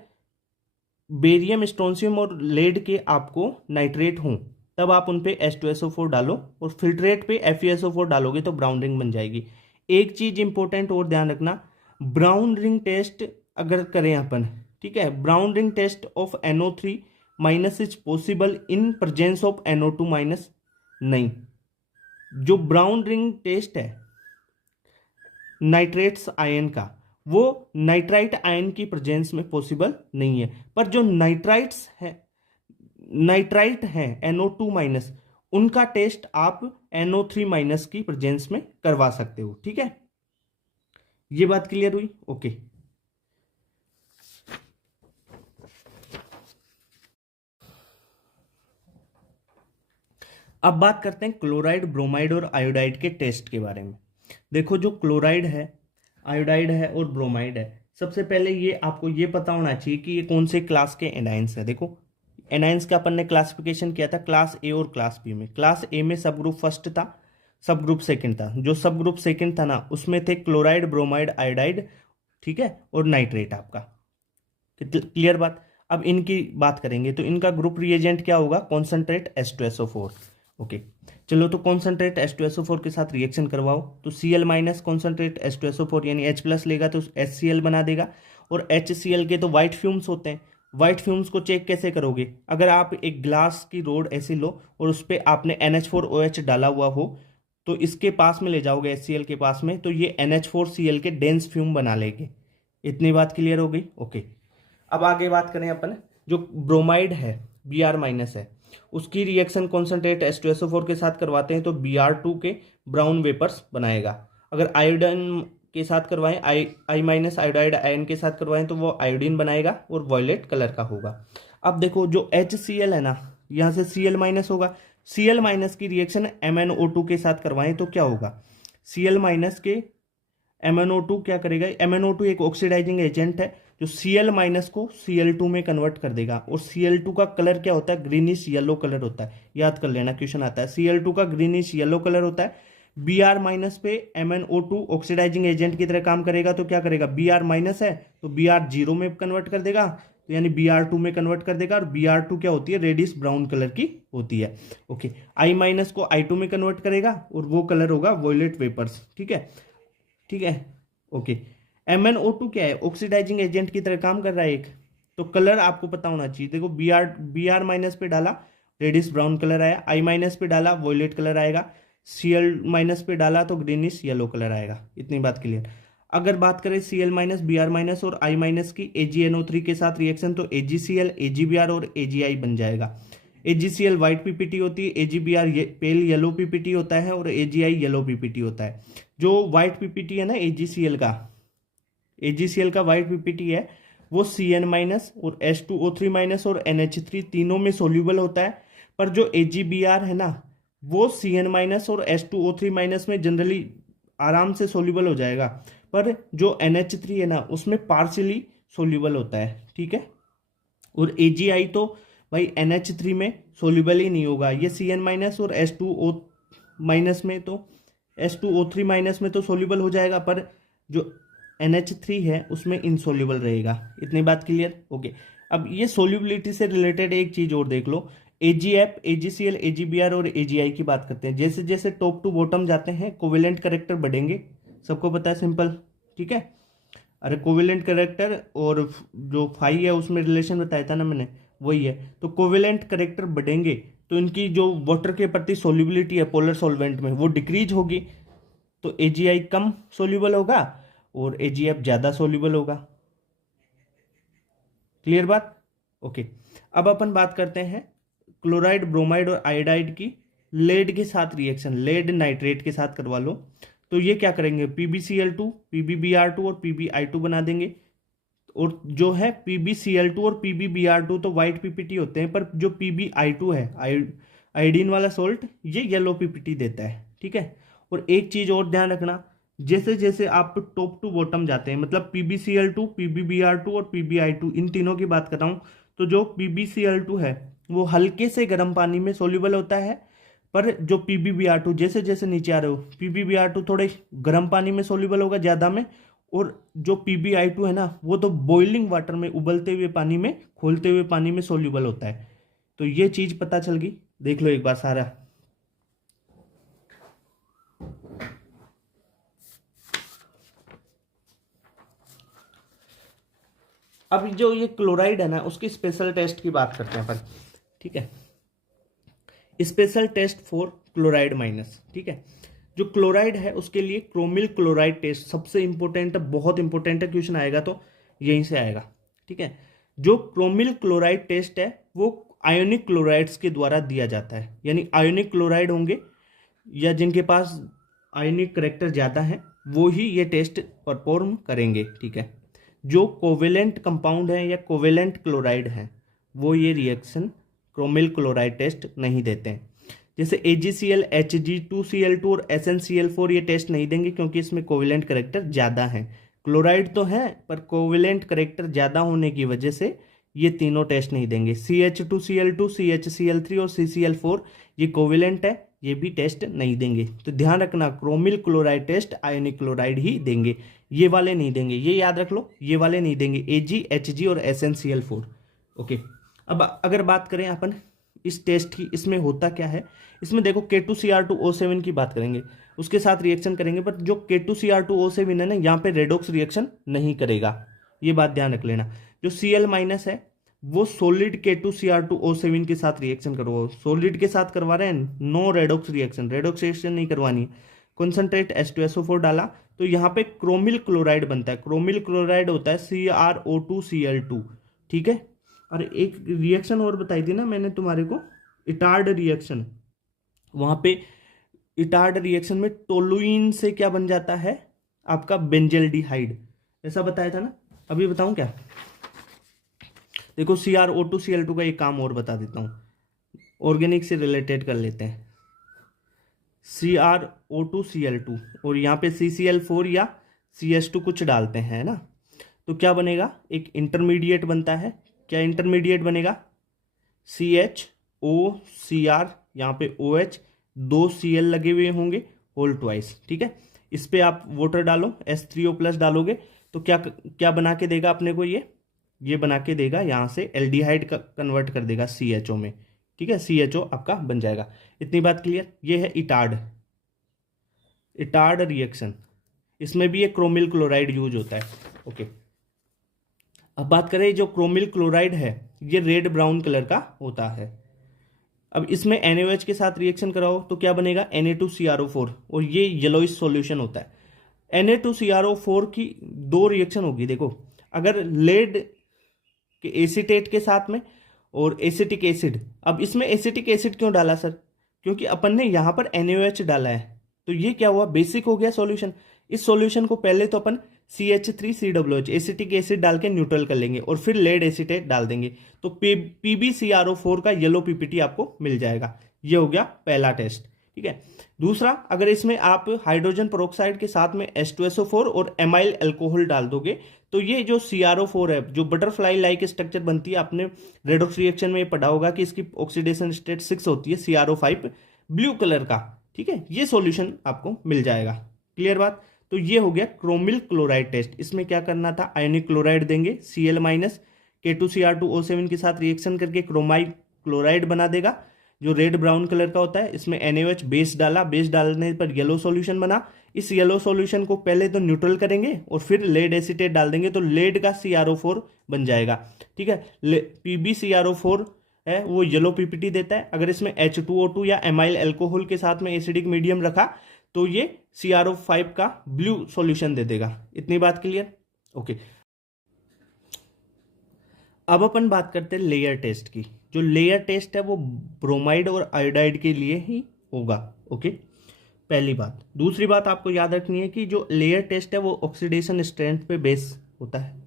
बेरियम स्ट्रोंसियम और लेड के आपको नाइट्रेट हों तब आप उन पे H2SO4 डालो, और फिल्ट्रेट पे FeSO4 डालोगे तो ब्राउन रिंग बन जाएगी। एक चीज इंपॉर्टेंट और ध्यान रखना, ब्राउन रिंग टेस्ट अगर करें अपन, ठीक है, brown ring test of NO3 minus is possible in presence of NO2 minus नहीं। जो ब्राउन रिंग टेस्ट है नाइट्रेट्स आयन का, वो नाइट्राइट आयन की प्रेजेंस में पॉसिबल नहीं है। पर जो नाइट्राइट है NO2 माइनस, उनका टेस्ट आप NO3 माइनस की प्रेजेंस में करवा सकते हो। ठीक है, ये बात क्लियर हुई? ओके। अब बात करते हैं क्लोराइड, ब्रोमाइड और आयोडाइड के टेस्ट के बारे में। देखो जो क्लोराइड है, आयोडाइड है और ब्रोमाइड है, सबसे पहले ये आपको ये पता होना चाहिए कि ये कौन से क्लास के एनाइंस है। देखो एनाइंस का अपन ने क्लासिफिकेशन किया था क्लास ए और क्लास बी में। क्लास ए में सब ग्रुप फर्स्ट था, सब ग्रुप सेकंड था। जो सब ग्रुप सेकंड था ना उसमें थे क्लोराइड, ब्रोमाइड, आयोडाइड, ठीक है, और नाइट्रेट। आपका क्लियर बात? अब इनकी बात करेंगे तो इनका ग्रुप रिएजेंट क्या होगा, कॉन्सेंट्रेट H2SO4। ओके, चलो तो कॉन्सेंट्रेट H2SO4 के साथ रिएक्शन करवाओ, तो Cl माइनस कॉन्सेंट्रेट H2SO4 यानी H प्लस लेगा तो HCl बना देगा। और HCl के तो वाइट फ्यूम्स होते हैं, वाइट फ्यूम्स को चेक कैसे करोगे, अगर आप एक ग्लास की रोड ऐसे लो और उस पर आपने NH4OH डाला हुआ हो तो इसके पास में ले जाओगे HCl के पास में, तो ये NH4Cl के डेंस फ्यूम बना लेंगे। इतनी बात क्लियर हो गई? ओके। अब आगे बात करें अपन, जो ब्रोमाइड है Br माइनस है, उसकी रिएक्शन कॉन्सेंट्रेट H2SO4 के साथ करवाते हैं तो Br2 के ब्राउन वेपर्स बनाएगा। अगर आयोडीन के साथ करवाएं, आई माइनस आयोडाइड आयन के साथ करवाएं तो वो आयोडीन बनाएगा और वॉयलेट कलर का होगा। अब देखो जो HCl है ना, यहाँ से Cl माइनस होगा, Cl माइनस की रिएक्शन MnO2 के साथ करवाएं तो क्या होगा, Cl माइनस के MnO2 क्या करेगा, MnO2 एक ऑक्सीडाइजिंग एजेंट है जो Cl माइनस को Cl2 में कन्वर्ट कर देगा। और Cl2 का कलर क्या होता है, ग्रीनिश येलो कलर होता है, याद कर लेना क्वेश्चन आता है। Cl2 का ग्रीनिश येलो कलर होता है। Br माइनस पे MnO2 ऑक्सीडाइजिंग एजेंट की तरह काम करेगा तो क्या करेगा, Br माइनस है तो Br जीरो में कन्वर्ट कर देगा, तो यानी Br2 में कन्वर्ट कर देगा। और Br2 क्या होती है, रेडिश ब्राउन कलर की होती है। ओके, I माइनस को I2 में कन्वर्ट करेगा और वो कलर होगा वॉयलेट वेपर्स। ठीक है, ठीक है, ओके। MnO2 क्या है, ऑक्सीडाइजिंग एजेंट की तरह काम कर रहा है एक, तो कलर आपको पता होना चाहिए। देखो Br माइनस पे डाला रेडिश ब्राउन कलर आया, I माइनस पे डाला वॉयलेट कलर आएगा, Cl माइनस पे डाला तो ग्रीनिश येलो कलर आएगा। इतनी बात क्लियर? अगर बात करें Cl माइनस, Br माइनस और I माइनस की AgNO3 के साथ रिएक्शन तो AgCl, AgBr और AgI बन जाएगा। AgCl व्हाइट पीपीटी होती है, AgBr पेल येलो पीपीटी होता है और AgI येलो पीपीटी होता है। जो व्हाइट पीपीटी है ना AgCl का व्हाइट पीपीटी है वो Cn माइनस और H2O3 माइनस और NH3 तीनों में सोल्यूबल होता है। पर जो AgBr है ना वो Cn माइनस और H2O3 माइनस में जनरली आराम से सोल्यूबल हो जाएगा, पर जो NH3 है ना उसमें पार्शियली सोल्यूबल होता है। ठीक है, और AgI तो भाई NH3 में सोल्यूबल ही नहीं होगा, ये Cn माइनस और H2O माइनस में तो H2O3 माइनस में तो सोल्यूबल हो जाएगा, पर जो NH3 है उसमें इनसोल्यूबल रहेगा। इतनी बात क्लियर? ओके। अब ये सोल्यूबिलिटी से रिलेटेड एक चीज और देख लो, AgF, AgCl, AgBr और AgI की बात करते हैं। जैसे जैसे टॉप टू बॉटम जाते हैं कोवेलेंट करेक्टर बढ़ेंगे, सबको पता है, सिंपल। ठीक है, अरे कोवेलेंट करेक्टर और जो फाई है उसमें रिलेशन बताया था ना मैंने, वही है। तो कोवेलेंट करेक्टर बढ़ेंगे तो इनकी जो वाटर के प्रति सोल्यूबिलिटी है पोलर सॉल्वेंट में वो डिक्रीज होगी, तो AgI कम सोल्यूबल होगा और AgF ज़्यादा सोल्यूबल होगा। क्लियर बात? ओके। अब अपन बात करते हैं क्लोराइड, ब्रोमाइड और आयोडाइड की लेड के साथ रिएक्शन, लेड नाइट्रेट के साथ करवा लो। तो ये क्या करेंगे, PbCl2, PbBr2 और PbI2 बना देंगे। और जो है PbCl2 और PbBr2 तो वाइट पीपीटी होते हैं, पर जो PbI2 है आयोडीन वाला सोल्ट, ये येलो पीपीटी देता है। ठीक है। और एक चीज और ध्यान रखना, जैसे जैसे आप टॉप टू बॉटम जाते हैं, मतलब PbCl2, PbBr2 और PbI2 इन तीनों की बात कर रहा हूं, तो जो PbCl2 है वो हल्के से गर्म पानी में सोल्यूबल होता है, पर जो PbBr2 जैसे जैसे नीचे आ रहे हो, PbBr2 थोड़े गर्म पानी में सोल्यूबल होगा ज़्यादा में, और जो PbI2 है ना वो तो बॉइलिंग वाटर में, उबलते हुए पानी में, खोलते हुए पानी में सोल्यूबल होता है। तो ये चीज पता चल गई, देख लो एक बार सारा। अब जो ये क्लोराइड है ना उसकी स्पेशल टेस्ट की बात करते हैं अपन। ठीक है, special test for chloride minus. ठीक है, जो क्लोराइड है उसके लिए क्रोमिल क्लोराइड टेस्ट सबसे इंपॉर्टेंट है, बहुत इंपॉर्टेंट है, क्वेश्चन आएगा तो यहीं से आएगा। ठीक है, जो क्रोमिल क्लोराइड टेस्ट है वो आयोनिक क्लोराइड्स के द्वारा दिया जाता है, यानी आयोनिक क्लोराइड होंगे या जिनके पास आयोनिक करेक्टर ज़्यादा है वो ही ये टेस्ट परफॉर्म करेंगे। ठीक है, जो कोवेलेंट कंपाउंड है या कोवेलेंट क्लोराइड है वो ये रिएक्शन क्रोमिल क्लोराइड टेस्ट नहीं देते हैं। जैसे AgCl, Hg2Cl2 और SnCl4 ये टेस्ट नहीं देंगे क्योंकि इसमें कोवेलेंट करेक्टर ज़्यादा है। क्लोराइड तो है पर कोवेलेंट करेक्टर ज़्यादा होने की वजह से ये तीनों टेस्ट नहीं देंगे। CH2Cl2, CHCl3 और CCl4 ये कोवेलेंट है, ये भी टेस्ट नहीं देंगे। तो ध्यान रखना, chromyl chloride test ionic chloride ही देंगे, ये वाले नहीं देंगे, ये याद रख लो, ये वाले नहीं देंगे, Ag, Hg और SnCl4। ओके। अब अगर बात करें अपन इस टेस्ट की, इसमें होता क्या है, इसमें देखो K2Cr2O7 की बात करेंगे, उसके साथ रिएक्शन करेंगे, पर जो K2Cr2O7 है ना यहाँ पे रेडॉक्स रिएक्शन नहीं करेगा, ये बात ध्यान रख लेना। जो Cl माइनस है वो सोलिड K2Cr2O7 के साथ रिएक्शन करवाओ, सोलिड के साथ करवा रहे हैं, no redox reaction, redox reaction नहीं करवानी है। कॉन्सेंट्रेट H2SO4 डाला तो यहाँ पे क्रोमिल क्लोराइड बनता है, क्रोमिल क्लोराइड होता है CrO2Cl2। ठीक है, और एक रिएक्शन और बताई थी ना मैंने तुम्हारे को, इटार्ड रिएक्शन, वहां पे इटार्ड रिएक्शन में टोलुइन से क्या बन जाता है आपका बेंजेल्डिहाइड, ऐसा बताया था ना। अभी बताऊं क्या, देखो CrO2Cl2 का एक काम और बता देता हूं, ऑर्गेनिक से रिलेटेड कर लेते हैं। CrO2Cl2 और यहाँ पे CCl4 या CH2 कुछ डालते हैं ना, तो क्या बनेगा, एक इंटरमीडिएट बनता है। क्या इंटरमीडिएट बनेगा, CHOCr, यहाँ पे OH, 2 Cl लगे हुए होंगे होल ट्वाइस। ठीक है, इस पे आप वाटर डालो, H3O+ डालोगे तो क्या क्या बना के देगा अपने को, ये बना के देगा, यहाँ से एल्डिहाइड का कन्वर्ट कर देगा CHO में। ठीक है, CHO आपका बन जाएगा। इतनी बात क्लियर। ये है इटार्ड, इटार्ड रिएक्शन, इसमें भी ये क्रोमिल क्लोराइड यूज होता है। ओके, अब बात करें जो क्रोमिल क्लोराइड है ये रेड ब्राउन कलर का होता है। अब इसमें NaOH के साथ रिएक्शन कराओ तो क्या बनेगा, Na2CrO4, और ये येलोइश सॉल्यूशन होता है। Na2CrO4 की दो रिएक्शन होगी, देखो, अगर लेड के एसीटेट के साथ में और एसिटिक एसिड। अब इसमें एसिटिक एसिड क्यों डाला सर, क्योंकि अपन ने यहां पर NaOH डाला है, तो ये क्या हुआ, बेसिक हो गया सॉल्यूशन। इस सॉल्यूशन को पहले तो अपन CH3COOH एसिटिक एसिड डाल के न्यूट्रल कर लेंगे और फिर लेड एसीटेट डाल देंगे, तो PbCrO4 का येलो पीपीटी आपको मिल जाएगा। ये हो गया पहला टेस्ट। ठीक है, दूसरा, अगर इसमें आप हाइड्रोजन पेरोक्साइड के साथ में H2SO4 और एमाइल अल्कोहल डाल दोगे तो ये जो CrO4 है, जो बटरफ्लाई लाइक स्ट्रक्चर बनती है, आपने रेडॉक्स रिएक्शन में ये पढ़ा होगा कि इसकी ऑक्सीडेशन स्टेट 6 होती है, CrO5 ब्लू कलर का। ठीक है, ये सॉल्यूशन आपको मिल जाएगा। क्लियर बात। तो ये हो गया क्रोमिल क्लोराइड टेस्ट। इसमें क्या करना था, आयोनिक क्लोराइड देंगे, Cl- K2Cr2O7 के साथ रिएक्शन करके क्रोमाइल क्लोराइड बना देगा, जो रेड ब्राउन कलर का होता है, इसमें NaOH बेस डाला, बेस डालने पर येलो सॉल्यूशन बना। इस येलो सॉल्यूशन को पहले तो न्यूट्रल करेंगे और फिर लेड एसीटेट डाल देंगे, तो लेड का CrO4 बन जाएगा। ठीक है, PbCrO4 है वो येलो पीपीटी देता है। अगर इसमें H2O2 या एमाइल अल्कोहल के साथ में एसिडिक मीडियम रखा तो ये CrO5 का ब्लू सॉल्यूशन दे देगा। इतनी बात क्लियर? ओके, अब अपन बात करते हैं लेयर टेस्ट की। जो लेयर टेस्ट है वो ब्रोमाइड और आयोडाइड के लिए ही होगा। ओके, पहली बात। दूसरी बात आपको याद रखनी है कि जो लेयर टेस्ट है वो ऑक्सीडेशन स्ट्रेंथ पे बेस होता है।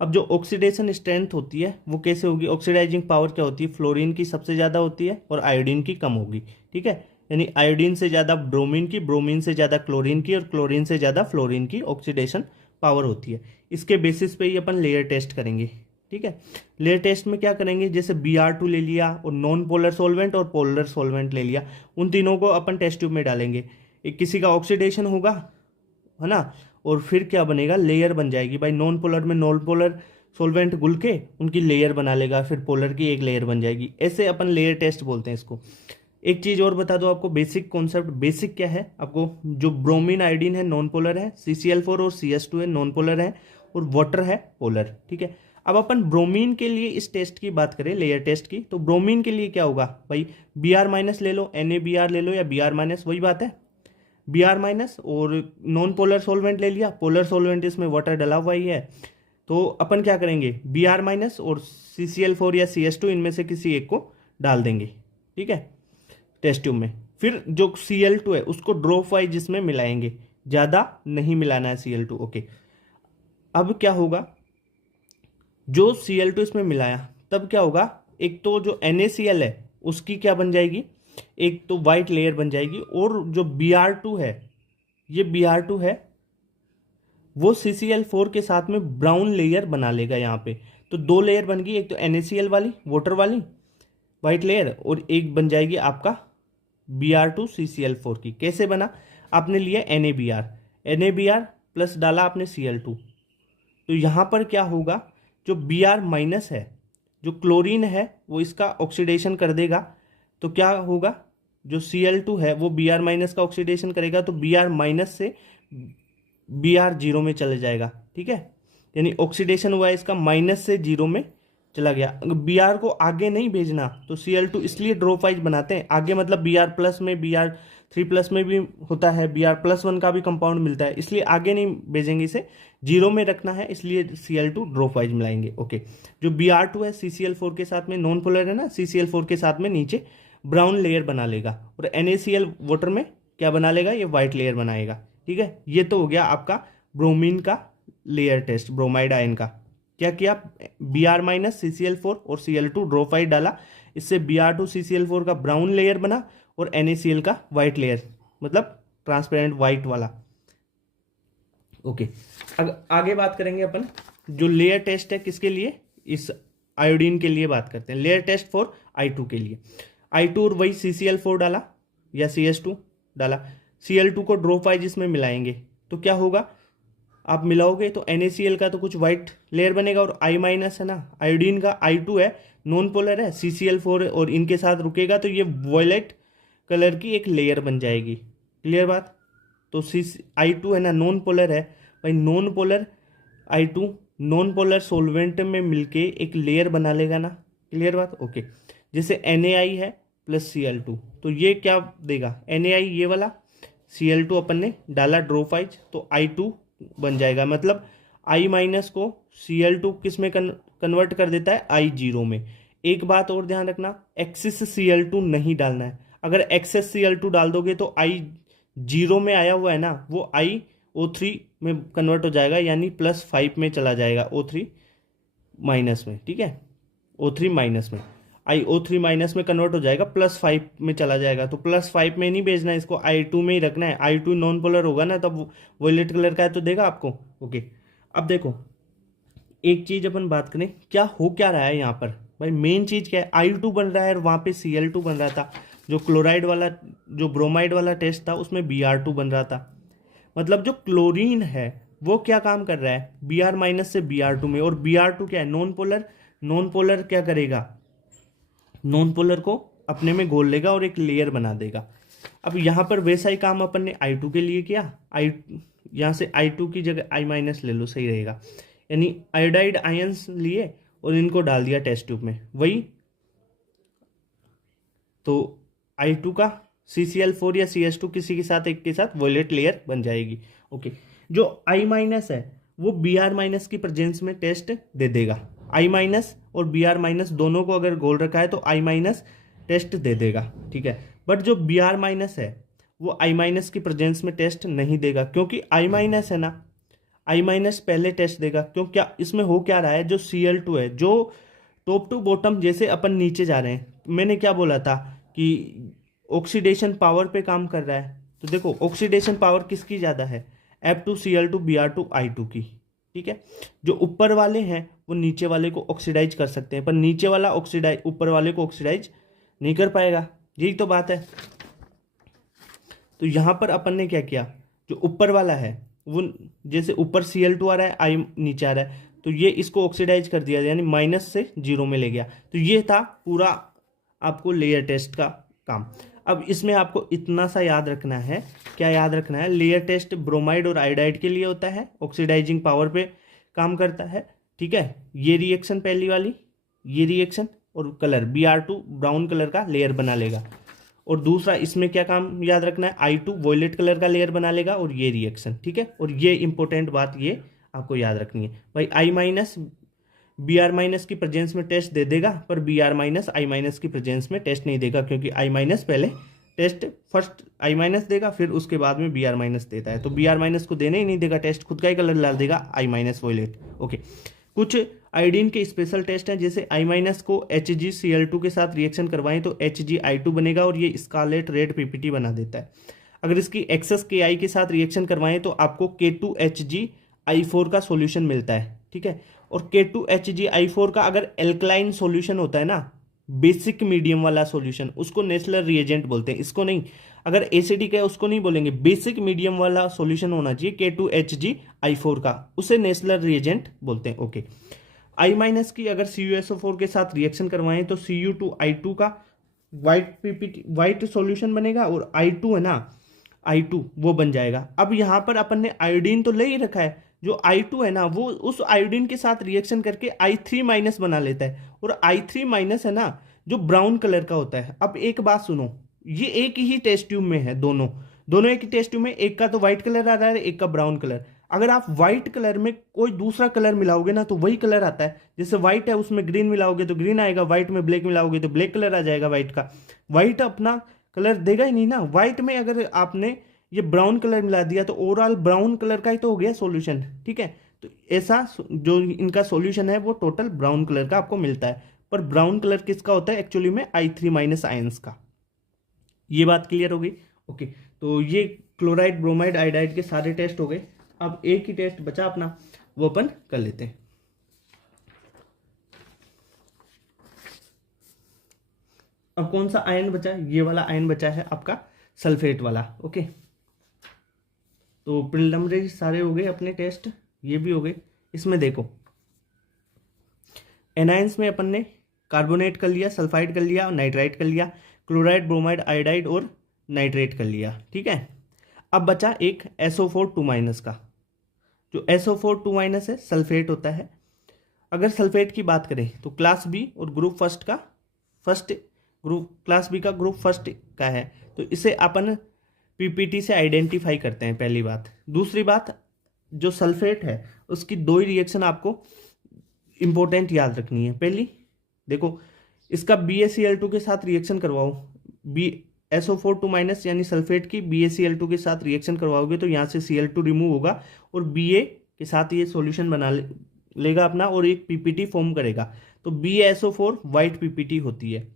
अब जो ऑक्सीडेशन स्ट्रेंथ होती है वो कैसे होगी? ऑक्सीडाइजिंग पावर क्या होती है? फ्लोरीन की सबसे ज़्यादा होती है और आयोडीन की कम होगी। ठीक है, यानी आयोडीन से ज़्यादा ब्रोमीन की, ब्रोमीन से ज़्यादा क्लोरीन की और क्लोरीन से ज़्यादा फ्लोरीन की ऑक्सीडेशन पावर होती है। इसके बेसिस पे ही अपन लेयर टेस्ट करेंगे। ठीक है, लेयर टेस्ट में क्या करेंगे, जैसे Br2 ले लिया और नॉन पोलर सॉल्वेंट और पोलर सॉल्वेंट ले लिया, उन तीनों को अपन टेस्ट ट्यूब में डालेंगे। एक किसी का ऑक्सीडेशन होगा, है ना, और फिर क्या बनेगा, लेयर बन जाएगी भाई। नॉन पोलर में नॉन पोलर सॉल्वेंट घुल के उनकी लेयर बना लेगा, फिर पोलर की एक लेयर बन जाएगी। ऐसे अपन लेयर टेस्ट बोलते हैं इसको। एक चीज़ और बता दो आपको, बेसिक कॉन्सेप्ट। बेसिक क्या है आपको? जो ब्रोमीन आयोडीन है नॉन पोलर है, CCl4 और CS2 है नॉन पोलर है, और वाटर है पोलर। ठीक है, अब अपन ब्रोमीन के लिए इस टेस्ट की बात करें, लेयर टेस्ट की, तो ब्रोमीन के लिए क्या होगा भाई? Br- ले लो, NaBr ले लो, या Br-, वही बात है। Br- और नॉन पोलर सॉल्वेंट ले लिया, पोलर सॉल्वेंट इसमें वाटर डला हुआ ही है, तो अपन क्या करेंगे, Br- और CCl4 या CS2 इनमें से किसी एक को डाल देंगे। ठीक है, टेस्ट ट्यूब में। फिर जो Cl2 है उसको ड्रॉप वाइज इसमें मिलाएंगे, ज़्यादा नहीं मिलाना है Cl2। ओके, अब क्या होगा, जो Cl2 इसमें मिलाया तब क्या होगा, एक तो जो NaCl है उसकी क्या बन जाएगी, एक तो वाइट लेयर बन जाएगी, और जो Br2 है, ये Br2 है वो CCl4 के साथ में ब्राउन लेयर बना लेगा यहाँ पे। तो दो लेयर बन गई, एक तो NaCl वाली वाटर वाली वाइट लेयर, और एक बन जाएगी आपका Br2 CCl4 की। कैसे बना? आपने लिया NaBr प्लस डाला आपने Cl2, तो यहाँ पर क्या होगा, जो Br- है, जो क्लोरीन है, वो इसका ऑक्सीडेशन कर देगा। तो क्या होगा, जो Cl2 है वो Br- का ऑक्सीडेशन करेगा, तो Br- से Br0 में चले जाएगा। ठीक है, यानी ऑक्सीडेशन हुआ है इसका, माइनस से जीरो में चला गया। अगर Br को आगे नहीं भेजना तो Cl2 इसलिए ड्रॉप वाइज बनाते हैं। आगे मतलब Br+ में, Br3+ में भी होता है, Br+1 का भी कंपाउंड मिलता है, इसलिए आगे नहीं भेजेंगे, इसे जीरो में रखना है, इसलिए Cl2 ड्रॉप वाइज मिलाएंगे। ओके, जो Br2 है CCl4 के साथ में नॉन पोलर है ना, CCl4 के साथ में नीचे ब्राउन लेयर बना लेगा, और NaCl वाटर में क्या बना लेगा, ये व्हाइट लेयर बनाएगा। ठीक है, ये तो हो गया आपका ब्रोमीन का लेयर टेस्ट, ब्रोमाइड आयन का। क्या किया, Br- CCl4 और Cl2 ड्रोफाइड डाला, इससे Br2 CCl4 का ब्राउन लेयर बना और NaCl का वाइट लेयर, मतलब ट्रांसपेरेंट वाइट वाला। ओके, अब आगे बात करेंगे अपन, जो लेयर टेस्ट है किसके लिए, इस आयोडीन के लिए बात करते हैं। लेयर टेस्ट फॉर I2 के लिए, I2 और वही CCl4 डाला या CS2 डाला, Cl2 को ड्रॉप वाइज इसमें मिलाएंगे, तो क्या होगा, आप मिलाओगे तो NaCl का तो कुछ व्हाइट लेयर बनेगा, और I- है ना, आयोडीन का I2 है, नॉन पोलर है, CCl4 और इनके साथ रुकेगा, तो ये वॉयलेट कलर की एक लेयर बन जाएगी। क्लियर बात? तो I2 है ना, नॉन पोलर है भाई, non polar I2 non polar solvent में मिलके एक लेयर बना लेगा ना। क्लियर बात? ओके, जैसे Na है प्लस Cl2, तो ये क्या देगा, Na ये वाला, Cl2 अपन ने डाला ड्रोफाइज, तो I2 बन जाएगा। मतलब I- को Cl2 किस में कन्वर्ट कर देता है, I0 में। एक बात और ध्यान रखना, एक्सेस Cl2 नहीं डालना है। अगर एक्सेस Cl2 डाल दोगे तो I0 में आया हुआ है ना, वो IO3 में कन्वर्ट हो जाएगा, यानी +5 में चला जाएगा, O3 माइनस में। ठीक है, O3 माइनस में, IO3 में कन्वर्ट हो जाएगा, +5 में चला जाएगा। तो +5 में नहीं भेजना है इसको, I2 में ही रखना है। I2 नॉन पोलर होगा ना, तब वॉयलेट कलर का है तो देगा आपको। ओके, अब देखो एक चीज अपन बात करें, क्या हो क्या रहा है यहाँ पर भाई, मेन चीज क्या है, I2 बन रहा है और वहाँ पे Cl2 बन रहा था। जो क्लोराइड वाला, जो ब्रोमाइड वाला टेस्ट था उसमें Br2 बन रहा था। मतलब जो क्लोरीन है वो क्या काम कर रहा है, Br- से Br2 में, और Br2 क्या है, नॉन पोलर। नॉन पोलर क्या करेगा, नॉन पोलर को अपने में घोल लेगा और एक लेयर बना देगा। अब यहाँ पर वैसा ही काम अपन ने I2 के लिए किया। आई यहाँ से I2 की जगह I माइनस ले लो, सही रहेगा। यानी आयोडाइड आयंस लिए और इनको डाल दिया टेस्ट ट्यूब में, वही तो I2 का CCl4 या CS2 किसी के साथ एक के साथ वॉयलेट लेयर बन जाएगी। ओके, जो I माइनस है वो Br माइनस की प्रेजेंस में टेस्ट दे देगा। I माइनस और Br माइनस दोनों को अगर घोल रखा है तो I माइनस टेस्ट दे देगा, ठीक है। बट जो Br माइनस है वो I माइनस की प्रेजेंस में टेस्ट नहीं देगा, क्योंकि I माइनस है ना, I माइनस पहले टेस्ट देगा। क्यों, क्या इसमें हो क्या रहा है, जो Cl2 है जो टॉप टू बॉटम जैसे अपन नीचे जा रहे हैं, मैंने क्या बोला था कि ऑक्सीडेशन पावर पे काम कर रहा है। तो देखो ऑक्सीडेशन पावर किसकी ज़्यादा है, F2Cl2 Br2 I2 की, ठीक है। जो ऊपर वाले हैं वो नीचे वाले को ऑक्सीडाइज कर सकते हैं, पर नीचे वाला ऑक्सीडाइज ऊपर वाले को ऑक्सीडाइज नहीं कर पाएगा, यही तो बात है। तो यहाँ पर अपन ने क्या किया, जो ऊपर वाला है वो जैसे ऊपर Cl2 आ रहा है, I नीचे आ रहा है, तो ये इसको ऑक्सीडाइज कर दिया, यानी माइनस से 0 में ले गया। तो ये था पूरा आपको लेयर टेस्ट का काम। अब इसमें आपको इतना सा याद रखना है, क्या याद रखना है, लेयर टेस्ट ब्रोमाइड और आयोडाइड के लिए होता है, ऑक्सीडाइजिंग पावर पे काम करता है, ठीक है। ये रिएक्शन पहली वाली, ये रिएक्शन और कलर Br2 ब्राउन कलर का लेयर बना लेगा, और दूसरा इसमें क्या काम याद रखना है, I2 वॉयलेट कलर का लेयर बना लेगा, और ये रिएक्शन, ठीक है। और ये इंपॉर्टेंट बात ये आपको याद रखनी है भाई, I माइनस Br माइनस की प्रेजेंस में टेस्ट दे देगा, पर Br माइनस I माइनस की प्रेजेंस में टेस्ट नहीं देगा, क्योंकि I माइनस पहले टेस्ट फर्स्ट I माइनस देगा, फिर उसके बाद में Br माइनस देता है। तो Br माइनस को देने ही नहीं देगा टेस्ट, खुद का ही कलर डाल देगा I माइनस वॉयलेट। ओके, कुछ आयोडीन के स्पेशल टेस्ट हैं, जैसे I माइनस को HgCl2 के साथ रिएक्शन करवाएं तो HgI2 बनेगा और ये स्कारलेट रेड पीपीटी बना देता है। अगर इसकी एक्सेस KI के साथ रिएक्शन करवाएं तो आपको K2HgI4 का सॉल्यूशन मिलता है, ठीक है। और K2HgI4 का अगर एल्कलाइन सॉल्यूशन होता है ना, बेसिक मीडियम वाला सॉल्यूशन, उसको नेचुरल रिएजेंट बोलते हैं, इसको नहीं। अगर एसिडिक है उसको नहीं बोलेंगे, बेसिक मीडियम वाला सॉल्यूशन होना चाहिए K2HgI4 का, उसे नेचुरल रिएजेंट बोलते हैं। ओके, I माइनस की अगर CuSO4 के साथ रिएक्शन करवाएं तो Cu2I2 का वाइट पीपीटी वाइट सॉल्यूशन बनेगा, और I2 है ना, I2 वो बन जाएगा। अब यहाँ पर अपन ने आयोडीन तो ले ही रखा है, जो I2 है ना वो उस आयोडीन के साथ रिएक्शन करके I3 माइनस बना लेता है, और I3 माइनस है ना जो ब्राउन कलर का होता है। अब एक बात सुनो, ये एक ही टेस्ट ट्यूब में है, दोनों दोनों एक ही टेस्ट ट्यूब में, एक का तो व्हाइट कलर आ रहा है, एक का ब्राउन कलर। अगर आप व्हाइट कलर में कोई दूसरा कलर मिलाओगे ना तो वही कलर आता है, जैसे व्हाइट है उसमें ग्रीन मिलाओगे तो ग्रीन आएगा, व्हाइट में ब्लैक मिलाओगे तो ब्लैक कलर आ जाएगा व्हाइट का। व्हाइट अपना कलर देगा ही नहीं ना, व्हाइट में अगर आपने ये ब्राउन कलर मिला दिया तो ओवरऑल ब्राउन कलर का ही तो हो गया सॉल्यूशन, ठीक है। तो ऐसा जो इनका सॉल्यूशन है वो टोटल ब्राउन कलर का आपको मिलता है, पर ब्राउन कलर किसका होता है एक्चुअली में, I3 माइनस आयंस का। ये बात क्लियर हो गई। ओके, तो ये क्लोराइड ब्रोमाइड आयोडाइड के सारे टेस्ट हो गए। अब एक ही टेस्ट बचा अपना, वो अपन कर लेते हैं। अब कौन सा आयन बचा है, ये वाला आयन बचा है आपका सल्फेट वाला। ओके, तो प्रिलिमिनरी सारे हो गए अपने टेस्ट, ये भी हो गए। इसमें देखो एनायंस में अपन ने कार्बोनेट कर लिया, सल्फाइड कर लिया, नाइट्राइट कर लिया, क्लोराइड ब्रोमाइड आयोडाइड और नाइट्रेट कर लिया, ठीक है। अब बचा एक SO4 2 माइनस का, जो SO4 2 माइनस है सल्फेट होता है। अगर सल्फेट की बात करें तो क्लास बी और ग्रुप फर्स्ट का फर्स्ट ग्रुप, क्लास बी का ग्रुप फर्स्ट का है, तो इसे अपन पीपीटी से आइडेंटिफाई करते हैं, पहली बात। दूसरी बात, जो सल्फेट है उसकी दो ही रिएक्शन आपको इंपॉर्टेंट याद रखनी है। पहली देखो, इसका BaCl2 के साथ रिएक्शन करवाओ, SO4 2 माइनस यानी सल्फेट की BaCl2 के साथ रिएक्शन करवाओगे तो यहाँ से Cl2 रिमूव होगा और Ba के साथ ये सॉल्यूशन बना लेगा अपना और एक पीपीटी फॉर्म करेगा, तो BaSO4 वाइट पीपीटी होती है।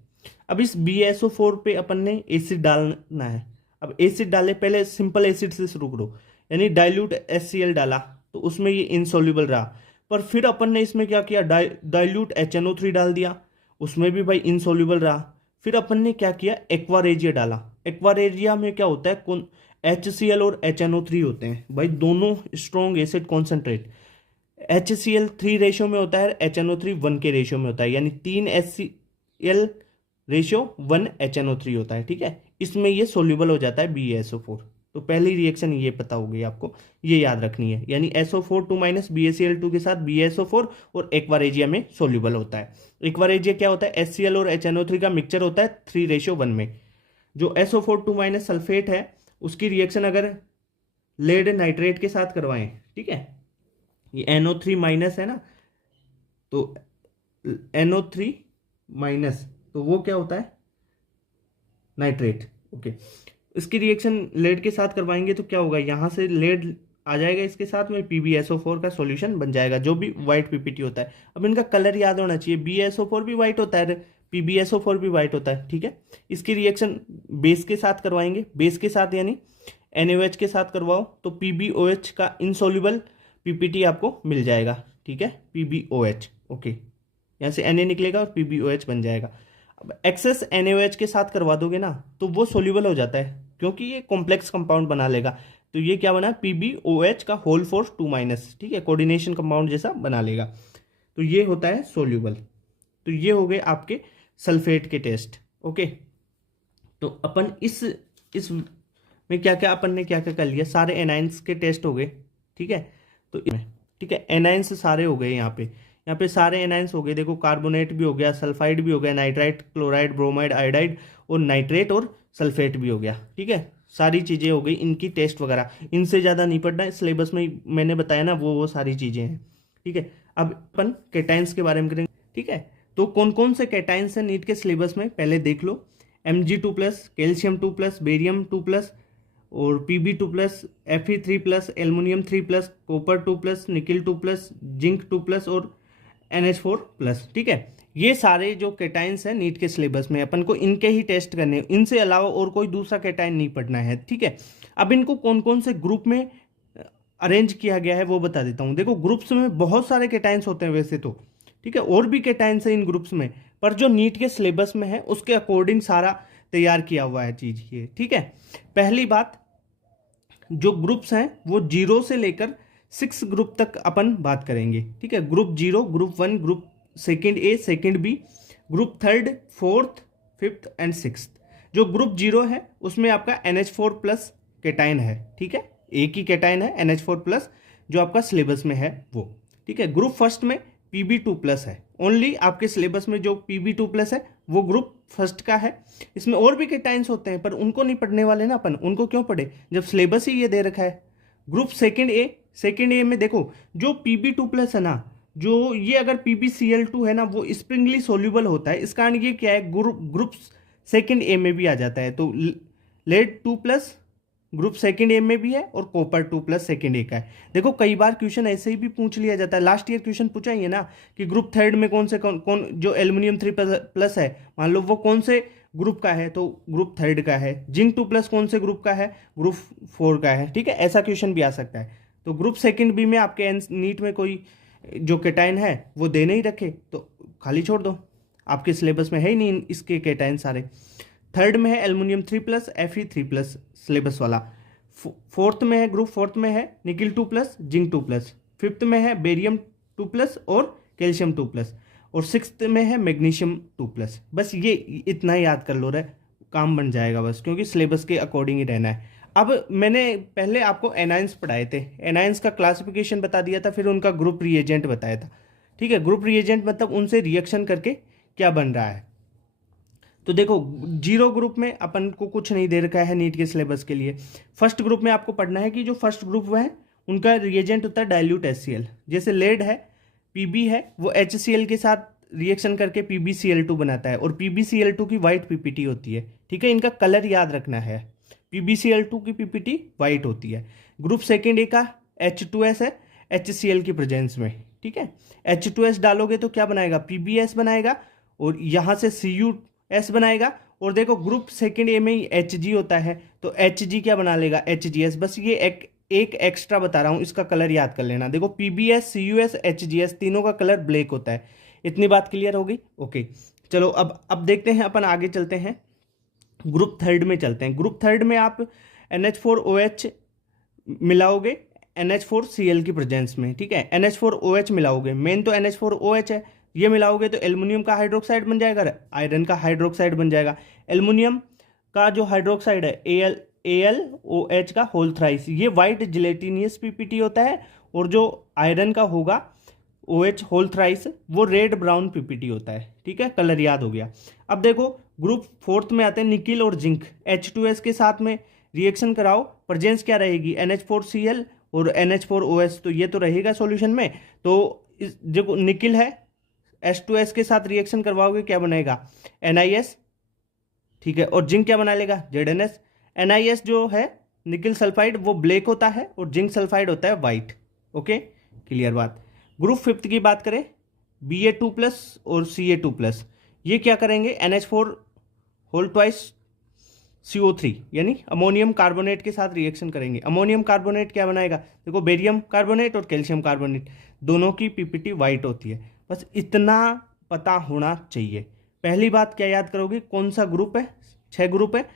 अब इस BaSO4 पे अपन ने एसिड डालना है। अब एसिड डाले, पहले सिंपल एसिड से शुरू करो, यानी डाइल्यूट HCl डाला तो उसमें ये इनसॉल्युबल रहा, पर फिर अपन ने इसमें क्या किया, डाइल्यूट HNO3 डाल दिया, उसमें भी भाई इनसॉल्युबल रहा। फिर अपन ने क्या किया, एक्वारेजिया डाला। एक्वारेजिया में क्या होता है, कौन HCl और HNO3 होते हैं भाई, दोनों strong acid concentrate. HCl 3 ratio में होता है, HNO3 1 के रेशियो में होता है, यानी 3 HCl रेशियो 1HNO3 होता है, ठीक है। इसमें ये सोल्यूबल हो जाता है BaSO4। तो पहली रिएक्शन ये पता हो गई आपको, ये याद रखनी है, यानी SO4 2 BaCl2 के साथ BaSO4 और एक्वारेजिया में सोल्यूबल होता है। एक्वारेजिया क्या होता है, HCl और HNO3 का मिक्सचर होता है 3:1 में। जो SO4 2 सल्फेट है उसकी रिएक्शन अगर लेड नाइट्रेट के साथ करवाएं, ठीक है, ये NO3- है ना, तो NO3- तो वो क्या होता है, नाइट्रेट, ओके। इसकी रिएक्शन लेड के साथ करवाएंगे तो क्या होगा, यहाँ से लेड आ जाएगा, इसके साथ में PbSO4 का सॉल्यूशन बन जाएगा, जो भी व्हाइट पीपीटी होता है। अब इनका कलर याद होना चाहिए, BaSO4 भी व्हाइट होता है, PbSO4 भी व्हाइट होता है, ठीक है। इसकी रिएक्शन बेस के साथ करवाएंगे, बेस के साथ यानी NaOH के साथ करवाओ तो PbOH का इनसॉल्युबल पीपीटी आपको मिल जाएगा, ठीक है, PbOH, ओके। यहाँ से Na निकलेगा और PbOH बन जाएगा। अब एक्सेस NaOH के साथ करवा दोगे ना तो वो सोल्यूबल हो जाता है, क्योंकि ये कॉम्प्लेक्स कंपाउंड बना लेगा। तो ये क्या बना, PbOH का होल फोर्स 2-, ठीक है, कोऑर्डिनेशन कंपाउंड जैसा बना लेगा। तो ये होता है सोल्यूबल। तो ये हो गए आपके सल्फेट के टेस्ट, ओके। तो अपन इस में क्या क्या अपन ने क्या क्या कर लिया, सारे एनाइंस के टेस्ट हो गए, ठीक है। तो ठीक है, एनाइंस सारे हो गए, यहाँ पे सारे एनाइंस हो गए। देखो कार्बोनेट भी हो गया, सल्फाइड भी हो गया, नाइट्राइट, क्लोराइड, ब्रोमाइड, आयोडाइड और नाइट्रेट और सल्फेट भी हो गया, ठीक है। सारी चीज़ें हो गई, इनकी टेस्ट वगैरह इनसे ज़्यादा नहीं पढ़ना है, सिलेबस में मैंने बताया ना वो सारी चीज़ें हैं, ठीक है। अब अपन कैटाइंस के बारे में करेंगे, ठीक है। तो कौन कौन से कैटाइंस हैं नीट के सिलेबस में पहले देख लो। Mg2+, कैल्शियम 2+, बेरियम 2+, और Pb2+, Fe3+, aluminium 3+, copper 2+, nickel 2+, zinc 2+, और NH4+, ठीक है। ये सारे जो कैटाइंस हैं नीट के सिलेबस में अपन को इनके ही टेस्ट करने हैं, इनसे अलावा और कोई दूसरा कैटाइन नहीं पढ़ना है, ठीक है। अब इनको कौन कौन से ग्रुप में अरेंज किया गया है वो बता देता हूँ। देखो ग्रुप्स में बहुत सारे कैटाइंस होते हैं वैसे तो, ठीक है, और भी कैटाइंस हैं इन ग्रुप्स में, पर जो नीट के सिलेबस में है उसके अकॉर्डिंग सारा तैयार किया हुआ है चीज ये, ठीक है। पहली बात, जो ग्रुप्स हैं वो 0 से लेकर 6 ग्रुप तक अपन बात करेंगे, ठीक है। Group 0, group 1, group second A, second B, group 3, 4th, 5th and 6th। जो ग्रुप 0 है उसमें आपका NH4+ कैटाइन है, ठीक है, एक ही कैटाइन है NH4+, जो आपका सिलेबस में है वो, ठीक है। ग्रुप फर्स्ट में Pb2+ है, ओनली आपके सिलेबस में जो Pb2+ है वो ग्रुप फर्स्ट का है। इसमें और भी कैटाइंस होते हैं पर उनको नहीं पढ़ने वाले ना अपन, उनको क्यों पढ़े जब सिलेबस ही ये दे रखा है। ग्रुप सेकेंड ए में देखो जो Pb2+ है ना, जो ये अगर PbCl2 है ना वो स्प्रिंगली सोल्यूबल होता है, इस कारण ये क्या है, ग्रुप सेकेंड ए में भी आ जाता है। तो लेड 2+ ग्रुप सेकेंड ए में भी है और कॉपर 2+ सेकेंड ए का है। देखो कई बार क्वेश्चन ऐसे ही भी पूछ लिया जाता है, लास्ट ईयर क्वेश्चन पूछा ही है ना कि ग्रुप थर्ड में कौन से कौन जो एल्युमिनियम 3+ है, मान लो वो कौन से ग्रुप का है, तो ग्रुप थर्ड का है। जिंक 2+ कौन से ग्रुप का है, ग्रुप 4 का है, ठीक है, ऐसा क्वेश्चन भी आ सकता है। तो ग्रुप सेकेंड बी में आपके नीट में कोई जो कैटाइन है वो दे नहीं रखे तो खाली छोड़ दो, आपके सिलेबस में है ही नहीं इसके कैटाइन सारे। थर्ड में है एल्युमिनियम 3+, Fe3+, सिलेबस वाला। फोर्थ में है, ग्रुप फोर्थ में है निकिल 2+, जिंक 2+। फिफ्थ में है बेरियम 2+ और कैल्शियम 2+, और सिक्स्थ में है मैग्नीशियम 2+। बस ये इतना याद कर लो, रहे काम बन जाएगा बस, क्योंकि सिलेबस के अकॉर्डिंग ही रहना है। अब मैंने पहले आपको एनाइंस पढ़ाए थे, एनाइंस का क्लासिफिकेशन बता दिया था, फिर उनका ग्रुप रिएजेंट बताया था, ठीक है। ग्रुप रिएजेंट मतलब उनसे रिएक्शन करके क्या बन रहा है। तो देखो 0 ग्रुप में अपन को कुछ नहीं दे रखा है नीट के सिलेबस के लिए। फर्स्ट ग्रुप में आपको पढ़ना है कि जो फर्स्ट ग्रुप है उनका रिएजेंट होता है डाइल्यूट HCl, जैसे लेड है, Pb है, वो HCl के साथ रिएक्शन करके PbCl2 बनाता है, और PbCl2 की वाइट पीपीटी होती है, ठीक है। इनका कलर याद रखना है, PbCl2 की पीपीटी वाइट होती है। ग्रुप सेकेंड ए का H2S है HCl की प्रेजेंस में, ठीक है। H2S डालोगे तो क्या बनाएगा, PbS बनाएगा, और यहाँ से Cu बनाएगा। और देखो ग्रुप सेकेंड ए में ही Hg होता है, तो Hg क्या बना लेगा, HgS। बस ये एक एक्स्ट्रा बता रहा हूँ, इसका कलर याद कर लेना। देखो PbS, Cus, HgS तीनों का कलर ब्लैक होता है। इतनी बात क्लियर हो गई, ओके। चलो अब देखते हैं, अपन आगे चलते हैं, ग्रुप थर्ड में चलते हैं। ग्रुप थर्ड में आप NH4OH मिलाओगे NH4Cl की प्रेजेंस में, ठीक है। NH4OH मिलाओगे, मेन तो NH4OH है, ये मिलाओगे तो एल्युमिनियम का हाइड्रोक्साइड बन जाएगा, आयरन का हाइड्रोक्साइड बन जाएगा। एल्युमिनियम का जो हाइड्रोक्साइड है AlOH का होल थ्राइस, ये वाइट जिलेटिनियस पीपीटी होता है, और जो आयरन का होगा OH होल थ्राइस वो रेड ब्राउन पीपीटी होता है। ठीक है, कलर याद हो गया। अब देखो ग्रुप फोर्थ में आते हैं निकिल और जिंक, H2S के साथ में रिएक्शन कराओ, प्रेजेंस क्या रहेगी, NH4Cl और NH4OH, तो ये तो रहेगा सॉल्यूशन में। तो इस जो निकिल है H2S के साथ रिएक्शन करवाओगे क्या बनेगा, NiS। ठीक है, और जिंक क्या बना लेगा, ZnS। NiS जो है निकिल सल्फाइड वो ब्लैक होता है और जिंक सल्फाइड होता है वाइट। ओके, क्लियर बात। ग्रुप फिफ्थ की बात करें, Ba2+ और Ca2+, ये क्या करेंगे, NH4 होल ट्वाइस CO3 यानी अमोनियम कार्बोनेट के साथ रिएक्शन करेंगे। अमोनियम कार्बोनेट क्या बनाएगा, देखो बेरियम कार्बोनेट और कैल्शियम कार्बोनेट दोनों की पीपीटी वाइट होती है। बस इतना पता होना चाहिए। पहली बात क्या याद करोगे, कौन सा ग्रुप है, 6 ग्रुप है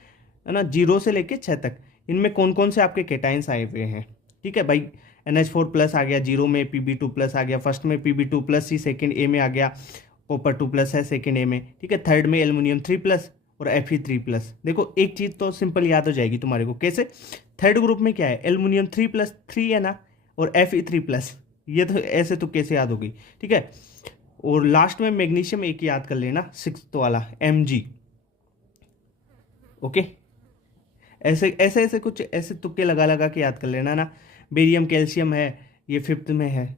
ना, 0 से लेके 6 तक, इनमें कौन कौन से आपके केटाइंस आए हुए हैं। ठीक है भाई, NH4+ आ गया, 0 में Pb2+ आ गया, फर्स्ट में Pb2+ ही सेकेंड ए में आ गया, कॉपर 2+ है सेकेंड ए में। ठीक है, थर्ड में एल्युमिनियम 3+ और Fe3+। देखो एक चीज़ तो सिंपल याद हो जाएगी तुम्हारे को, कैसे, थर्ड ग्रुप में क्या है, एल्युमिनियम 3+3 है ना, और Fe3+, ये तो ऐसे तो कैसे याद होगी। ठीक है, और लास्ट में मैग्नीशियम एक याद कर लेना, 6th वाला Mg। ओके, ऐसे ऐसे ऐसे कुछ ऐसे तुक्के लगा लगा के याद कर लेना ना। बेरियम कैल्शियम है, ये 5th में है।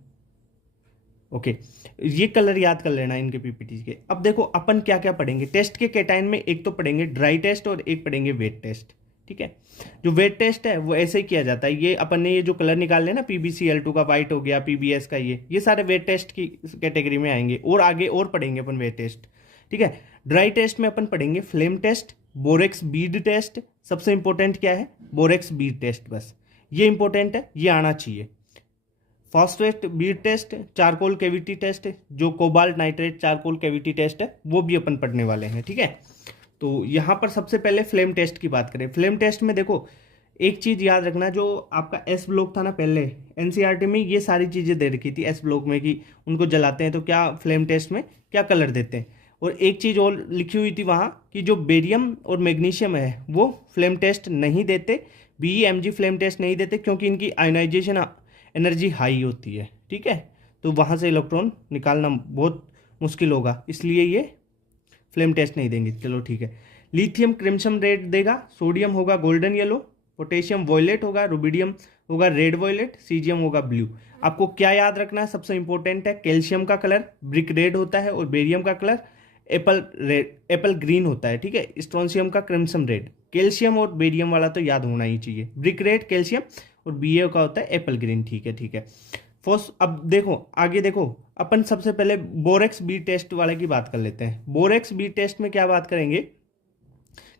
ओके, ये कलर याद कर लेना इनके पीपीटी के। अब देखो अपन क्या क्या पढ़ेंगे टेस्ट के केटाइन में, एक तो पढ़ेंगे ड्राई टेस्ट और एक पढ़ेंगे वेट टेस्ट। ठीक है, जो वेट टेस्ट है वो ऐसे ही किया जाता है, ये अपन ने ये जो कलर निकाल लेना, PbCl2 का वाइट हो गया, PbS का, ये सारे वेट टेस्ट की कैटेगरी में आएंगे, और आगे और पढ़ेंगे अपन वेट टेस्ट। ठीक है, ड्राई टेस्ट में अपन पढ़ेंगे flame test, borax bead test, सबसे इंपॉर्टेंट क्या है, बोरेक्स बीड टेस्ट, बस ये इंपॉर्टेंट है, ये आना चाहिए। Phosphate bead test, charcoal cavity test, जो cobalt nitrate charcoal cavity test है वो भी अपन पढ़ने वाले हैं। ठीक है, तो यहाँ पर सबसे पहले फ्लेम टेस्ट की बात करें। फ्लेम टेस्ट में देखो एक चीज याद रखना, जो आपका एस ब्लॉक था ना पहले, एनसीईआरटी में ये सारी चीजें दे रखी थी एस ब्लॉक में कि उनको जलाते हैं तो क्या फ्लेम टेस्ट में क्या कलर देते हैं। और एक चीज और लिखी हुई थी वहाँ कि जो बेरियम और मैग्नीशियम है वो फ्लेम टेस्ट नहीं देते, BeMg फ्लेम टेस्ट नहीं देते, क्योंकि इनकी आयोनाइजेशन एनर्जी हाई होती है। ठीक है, तो वहाँ से इलेक्ट्रॉन निकालना बहुत मुश्किल होगा, इसलिए ये फ्लेम टेस्ट नहीं देंगे। चलो ठीक है, लिथियम क्रिम्सन रेड देगा, सोडियम होगा गोल्डन येलो, पोटेशियम वॉयलेट होगा, रुबिडियम होगा रेड वॉयलेट, सीजियम होगा ब्लू। आपको क्या याद रखना है, सबसे इंपॉर्टेंट है, कैल्शियम का कलर ब्रिक रेड होता है और बेरियम का colour Apple red, Apple green होता है। ठीक है, स्ट्रोंशियम का क्रिम्सन रेड, कैल्शियम और बेरियम वाला तो याद होना ही चाहिए, ब्रिक रेड कैल्शियम, और BA का होता है एप्पल ग्रीन। ठीक है, ठीक है। अब देखो आगे देखो, अपन सबसे पहले बोरेक्स बी टेस्ट वाले की बात कर लेते हैं। बोरेक्स बी टेस्ट में क्या बात करेंगे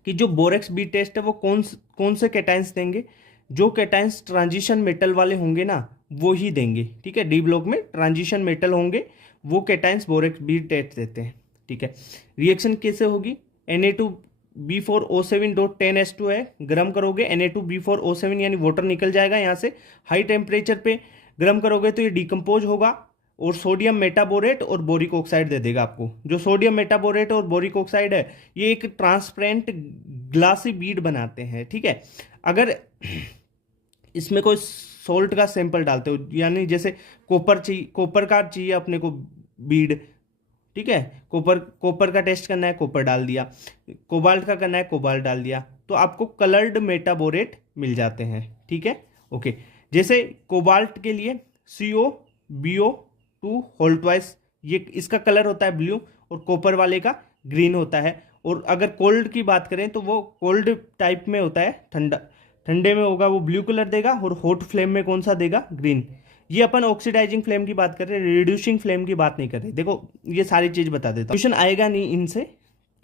कि जो बोरेक्स बी टेस्ट है वो कौन से कैटाइंस देंगे, जो कैटाइंस ट्रांजिशन मेटल वाले होंगे ना वो ही देंगे। ठीक है, डी ब्लॉक में ट्रांजिशन मेटल होंगे वो कैटाइंस बोरेक्स बी टेस्ट देते हैं। ठीक है, रिएक्शन कैसे होगी, Na2B4O7.10H2 है, गर्म करोगे Na2B4O7 यानी वाटर निकल जाएगा यहाँ से, हाई टेम्परेचर पे गर्म करोगे तो ये डिकम्पोज होगा और सोडियम मेटाबोरेट और बोरिक ऑक्साइड दे देगा आपको। जो सोडियम मेटाबोरेट और बोरिक ऑक्साइड है ये एक ट्रांसपेरेंट ग्लासी बीड बनाते हैं। ठीक है, अगर इसमें कोई सोल्ट का सैंपल डालते हो, यानी जैसे कॉपर का चाहिए अपने को बीड, ठीक है, कॉपर का टेस्ट करना है, कॉपर डाल दिया, कोबाल्ट का करना है, कोबाल्ट डाल दिया, तो आपको कलर्ड मेटाबोरेट मिल जाते हैं। ठीक है, ओके, जैसे कोबाल्ट के लिए COBO2 होल ट्वाइस, ये इसका कलर होता है ब्लू और कॉपर वाले का ग्रीन होता है। और अगर कोल्ड की बात करें तो वो कोल्ड टाइप में होता है, ठंडे में होगा वो ब्लू कलर देगा, और हॉट फ्लेम में कौन सा देगा, ग्रीन। ये अपन ऑक्सीडाइजिंग फ्लेम की बात कर रहे हैं, रिड्यूसिंग फ्लेम की बात नहीं कर रहे। देखो ये सारी चीज बता देता हूं, ट्यूशन आएगा नहीं इनसे,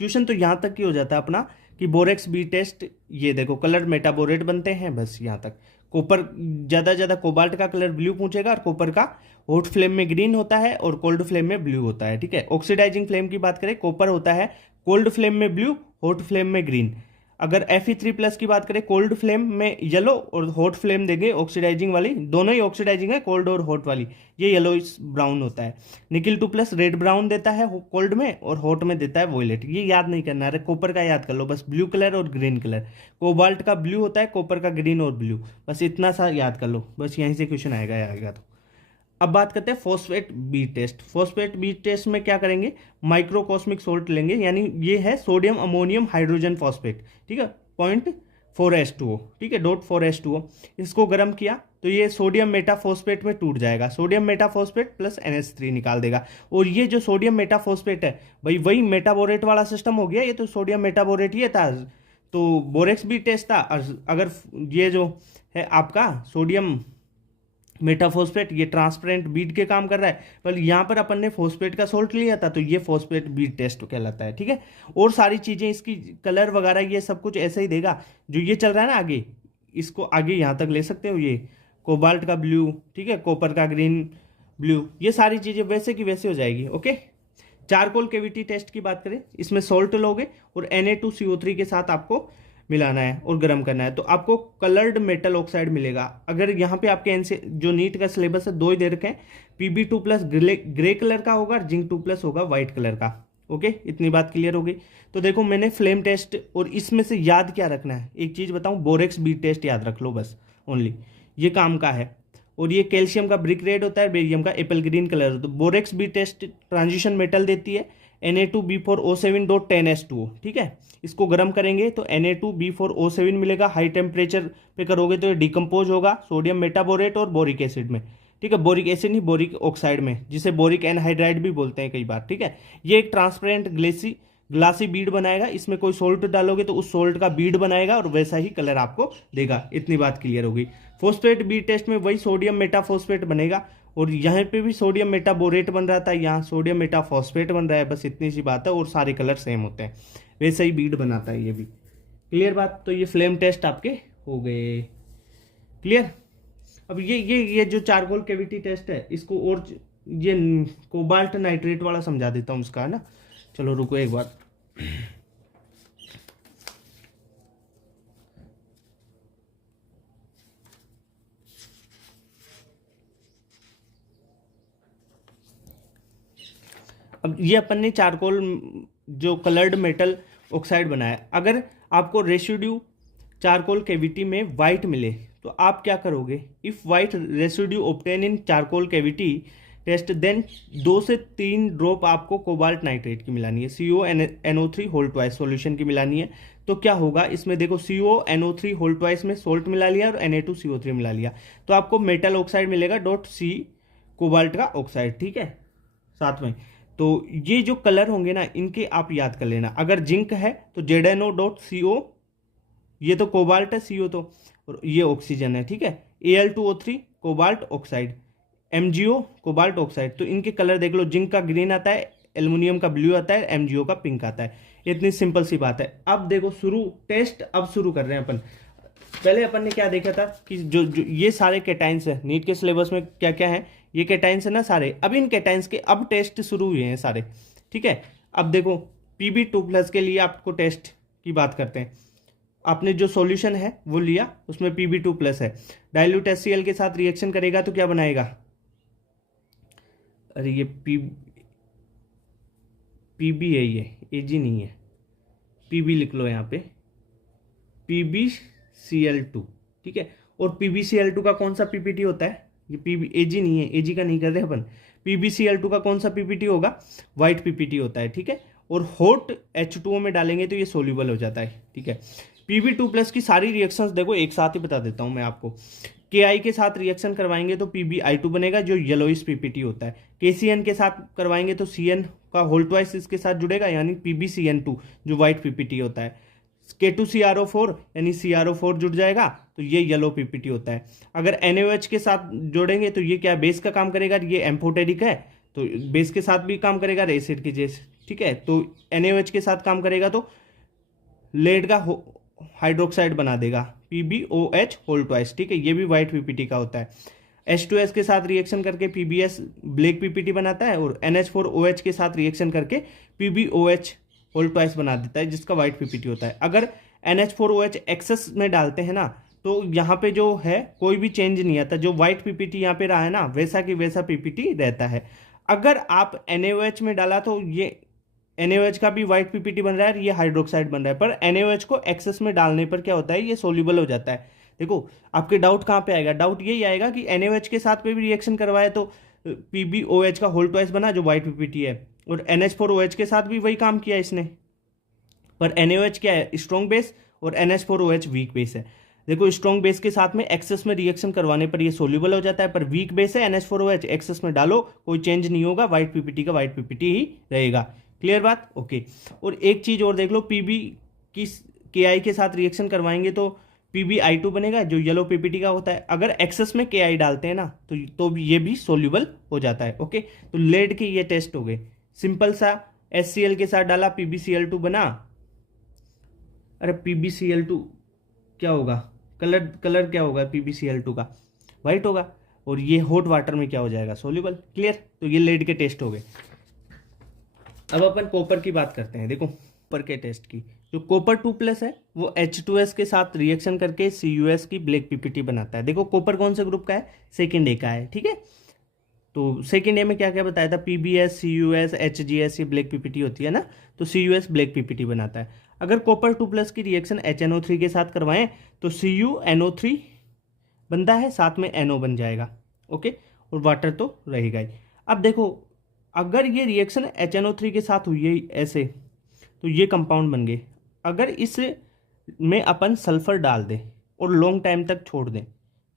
ट्यूशन तो यहाँ तक ही हो जाता है अपना कि बोरेक्स बी टेस्ट, ये देखो कलर मेटाबोरेट बनते हैं, बस यहाँ तक। कॉपर ज़्यादा कोबाल्ट का कलर ब्लू पूछेगा, और कॉपर का हॉट फ्लेम में ग्रीन होता है और कोल्ड फ्लेम में ब्लू होता है। ठीक है, ऑक्सीडाइजिंग फ्लेम की बात करें, कॉपर होता है कोल्ड फ्लेम में ब्लू, हॉट फ्लेम में ग्रीन। अगर Fe3+ की बात करें कोल्ड फ्लेम में येलो, और हॉट फ्लेम देंगे ऑक्सीडाइजिंग वाली, दोनों ही ऑक्सीडाइजिंग है कोल्ड और हॉट वाली, ये येलो ब्राउन होता है। Nickel 2+ रेड ब्राउन देता है कोल्ड में, और हॉट में देता है वॉयलेट। ये याद नहीं करना, अरे कॉपर का याद कर लो बस, ब्लू कलर और ग्रीन कलर। कोबाल्ट का ब्लू होता है, कॉपर का ग्रीन और ब्लू, बस इतना सा याद कर लो, बस यहीं से क्वेश्चन आएगा तो। अब बात करते हैं phosphate bead test. Phosphate bead test में क्या करेंगे, माइक्रोकॉस्मिक सोल्ट लेंगे, यानी ये है सोडियम अमोनियम हाइड्रोजन फॉस्फेट, ठीक है, 0.4H2O, ठीक है, .4H2O। इसको गर्म किया तो ये सोडियम मेटाफॉस्फेट में टूट जाएगा, सोडियम मेटाफॉस्फेट प्लस NH3 निकाल देगा। और ये जो सोडियम मेटाफॉस्फेट है भाई, वही मेटाबोरेट वाला सिस्टम हो गया, ये तो सोडियम मेटाबोरेट ही था, तो बोरेक्स भी टेस्ट था। अगर ये जो है आपका सोडियम मेटाफॉस्फेट, ये ट्रांसपेरेंट बीट के काम कर रहा है, पर यहाँ पर अपन ने फॉस्फेट का सोल्ट लिया था, तो ये फॉस्फेट बीट टेस्ट कहलाता है, ठीक है। और सारी चीजें इसकी कलर वगैरह ये सब कुछ ऐसे ही देगा, जो ये चल रहा है ना आगे, इसको आगे यहाँ तक ले सकते हो, ये कोबाल्ट का ब्लू, ठीक है, कॉपर का ग्रीन ब्लू, ये सारी चीजें वैसे की वैसे हो जाएगी, ओके। चारकोल कैविटी टेस्ट की बात करें, इसमें सोल्ट लोगे और Na2CO3 के साथ आपको मिलाना है और गर्म करना है, तो आपको कलर्ड मेटल ऑक्साइड मिलेगा। अगर यहाँ पे आपके एनसी जो नीट का सिलेबस है, दो ही दे रखे हैं, Pb2+ ग्रे कलर का होगा, Zinc 2+ होगा व्हाइट कलर का, ओके। इतनी बात क्लियर हो गई। तो देखो मैंने फ्लेम टेस्ट, और इसमें से याद क्या रखना है, एक चीज बताऊं, बोरेक्स बीट टेस्ट याद रख लो बस, ओनली ये काम का है। और ये कैल्शियम का ब्रिक रेड होता है, बेरियम का एप्पल ग्रीन कलर। तो borax bead test transition metal देती है Na2B4O7.10H2O, ठीक है। इसको गर्म करेंगे तो Na2B4O7 मिलेगा, हाई टेम्परेचर पे करोगे तो ये डिकम्पोज होगा सोडियम मेटाबोरेट और बोरिक एसिड में, ठीक है, बोरिक एसिड नहीं, बोरिक ऑक्साइड में, जिसे बोरिक एनहाइड्राइड भी बोलते हैं कई बार, ठीक है। ये एक ट्रांसपेरेंट ग्लासी बीड बनाएगा, इसमें कोई सोल्ट डालोगे तो उस सोल्ट का बीड बनाएगा और वैसा ही कलर आपको देगा। इतनी बात क्लियर होगी। फॉस्फेट बीड टेस्ट में वही सोडियम मेटाफॉस्फेट बनेगा, और यहाँ पे भी सोडियम मेटाबोरेट बन रहा था, यहाँ सोडियम मेटाफॉस्फेट बन रहा है, बस इतनी सी बात है, और सारे कलर सेम होते हैं, वैसे ही बीड बनाता है ये भी। क्लियर बात। तो ये फ्लेम टेस्ट आपके हो गए क्लियर। अब ये जो चारकोल कैविटी टेस्ट है, इसको और ये कोबाल्ट नाइट्रेट वाला समझा देता हूँ उसका, है ना। चलो रुको एक बार, अब ये अपन ने चारकोल जो कलर्ड मेटल ऑक्साइड बनाया, अगर आपको रेसिड्यू चारकोल कैविटी में वाइट मिले तो आप क्या करोगे, if white residue obtain in charcoal cavity test, then 2 से 3 ड्रॉप आपको कोबाल्ट नाइट्रेट की मिलानी है, CONO3 होल ट्वाइस सॉल्यूशन की मिलानी है। तो क्या होगा इसमें, देखो CONO3 होल ट्वाइस में सोल्ट मिला लिया और Na2CO3 मिला लिया, तो आपको मेटल ऑक्साइड मिलेगा .C कोबाल्ट का ऑक्साइड, ठीक है, साथ में। तो ये जो कलर होंगे ना, इनके आप याद कर लेना। अगर जिंक है तो ZNO.CO, ये तो कोबाल्ट है, CO तो, और ये ऑक्सीजन है, ठीक है, Al2O3 cobalt oxide, MgO cobalt oxide. तो इनके कलर देख लो, जिंक का ग्रीन आता है, एल्युमिनियम का ब्लू आता है, MgO का पिंक आता है। इतनी सिंपल सी बात है। अब देखो शुरू टेस्ट, अब शुरू कर रहे हैं अपन। पहले अपन ने क्या देखा था कि जो ये सारे कैटाइंस है, नीट के सिलेबस में क्या क्या है, ये कैटाइंस है ना सारे। अब इन कैटाइंस के अब टेस्ट शुरू हुए हैं सारे, ठीक है। अब देखो Pb2+ के लिए आपको टेस्ट की बात करते हैं। आपने जो सॉल्यूशन है वो लिया, उसमें Pb2+ है, डाइल्यूट HCl के साथ रिएक्शन करेगा तो क्या बनाएगा, अरे ये Pb है, ये Ag नहीं है, Pb लिख लो यहाँ पे, PbCl2, ठीक है। और PbCl2 का कौन सा पीपीटी होता है, ये Ag नहीं है, Ag का नहीं कर रहे अपन। PbCl2 का कौन सा पीपीटी होगा, व्हाइट पीपीटी होता है, ठीक है। और हॉट H2O में डालेंगे तो ये सोल्यूबल हो जाता है, ठीक है। Pb2+ की सारी रिएक्शंस देखो एक साथ ही बता देता हूं मैं आपको। Ki के साथ रिएक्शन करवाएंगे तो PbI2 बनेगा, जो येलोइश पीपीटी होता है। KCN के साथ करवाएंगे तो Cn का होल ट्वाइस इसके साथ जुड़ेगा, यानी PbCN2 जो व्हाइट पीपीटी होता है। K2CrO4 यानी CrO4 जुड़ जाएगा, तो ये येलो पीपीटी होता है। अगर NaOH के साथ जोड़ेंगे तो ये क्या बेस का काम करेगा, ये एम्फोटेरिक है तो बेस के साथ भी काम करेगा, एसिड के जैसे, ठीक है। तो NaOH के साथ काम करेगा तो लेड का हाइड्रोक्साइड बना देगा, PbOH होल ट्वाइस, ठीक है। ये भी व्हाइट पीपीटी का होता है। H2S के साथ रिएक्शन करके PbS ब्लैक पीपीटी बनाता है, और NH4OH के साथ रिएक्शन करके PbOH होल ट्वाइस बना देता है, जिसका व्हाइट पीपीटी होता है। अगर NH4OH एक्सेस में डालते हैं ना, तो यहाँ पे जो है कोई भी चेंज नहीं आता, जो व्हाइट पीपीटी यहाँ पे रहा है ना वैसा की वैसा पीपीटी रहता है। अगर आप NaOH में डाला तो ये NaOH का भी व्हाइट पीपीटी बन रहा है, ये हाइड्रोक्साइड बन रहा है, पर NaOH को एक्सेस में डालने पर क्या होता है, ये सोल्यूबल हो जाता है। देखो आपके डाउट कहाँ पे आएगा, डाउट यही आएगा कि NaOH के साथ पे भी रिएक्शन करवाए तो PbOH का होल ट्वाइस बना जो व्हाइट पीपीटी है, और NH4OH के साथ भी वही काम किया इसने, पर NaOH क्या है, स्ट्रॉन्ग बेस, और NH4OH वीक बेस है। देखो स्ट्रॉन्ग बेस के साथ में एक्सेस में रिएक्शन करवाने पर ये सोल्यूबल हो जाता है, पर वीक बेस है NH4OH, एक्सेस में डालो कोई चेंज नहीं होगा, व्हाइट पीपीटी का व्हाइट पीपीटी ही रहेगा। क्लियर बात, ओके। और एक चीज और देख लो, Pb की Ki के साथ रिएक्शन करवाएंगे तो PbI2 बनेगा जो येलो पीपीटी का होता है। अगर एक्सेस में Ki डालते हैं ना तो ये भी सोल्यूबल हो जाता है। ओके, तो लेड के ये टेस्ट हो गए, सिंपल सा। HCl के साथ डाला, PbCl2 बना। अरे PbCl2 क्या होगा, कलर क्या होगा PbCl2 का, वाइट होगा, और ये हॉट वाटर में क्या हो जाएगा, सोल्यूबल। क्लियर, तो ये लेड के टेस्ट हो गए। अब अपन कॉपर की बात करते हैं। देखो कॉपर के टेस्ट की, जो कॉपर 2+ है वो H2S के साथ रिएक्शन करके CuS की ब्लैक पीपीटी बनाता है। देखो कॉपर कौन से ग्रुप का है, सेकेंड ए का है, ठीक है। तो सेकेंड ए में क्या क्या बताया था, PbS, CuS, HgS, ये ब्लैक पीपीटी होती है ना, तो CuS ब्लैक पीपीटी बनाता है। अगर कॉपर 2+ की रिएक्शन HNO3 के साथ करवाएं तो CuNO3 बनता है, साथ में NO बन जाएगा। ओके, और वाटर तो रहेगा ही। अब देखो अगर ये रिएक्शन HNO3 के साथ हुई है ऐसे, तो ये कंपाउंड बन गए। अगर इस में अपन सल्फर डाल दें और लॉन्ग टाइम तक छोड़ दें,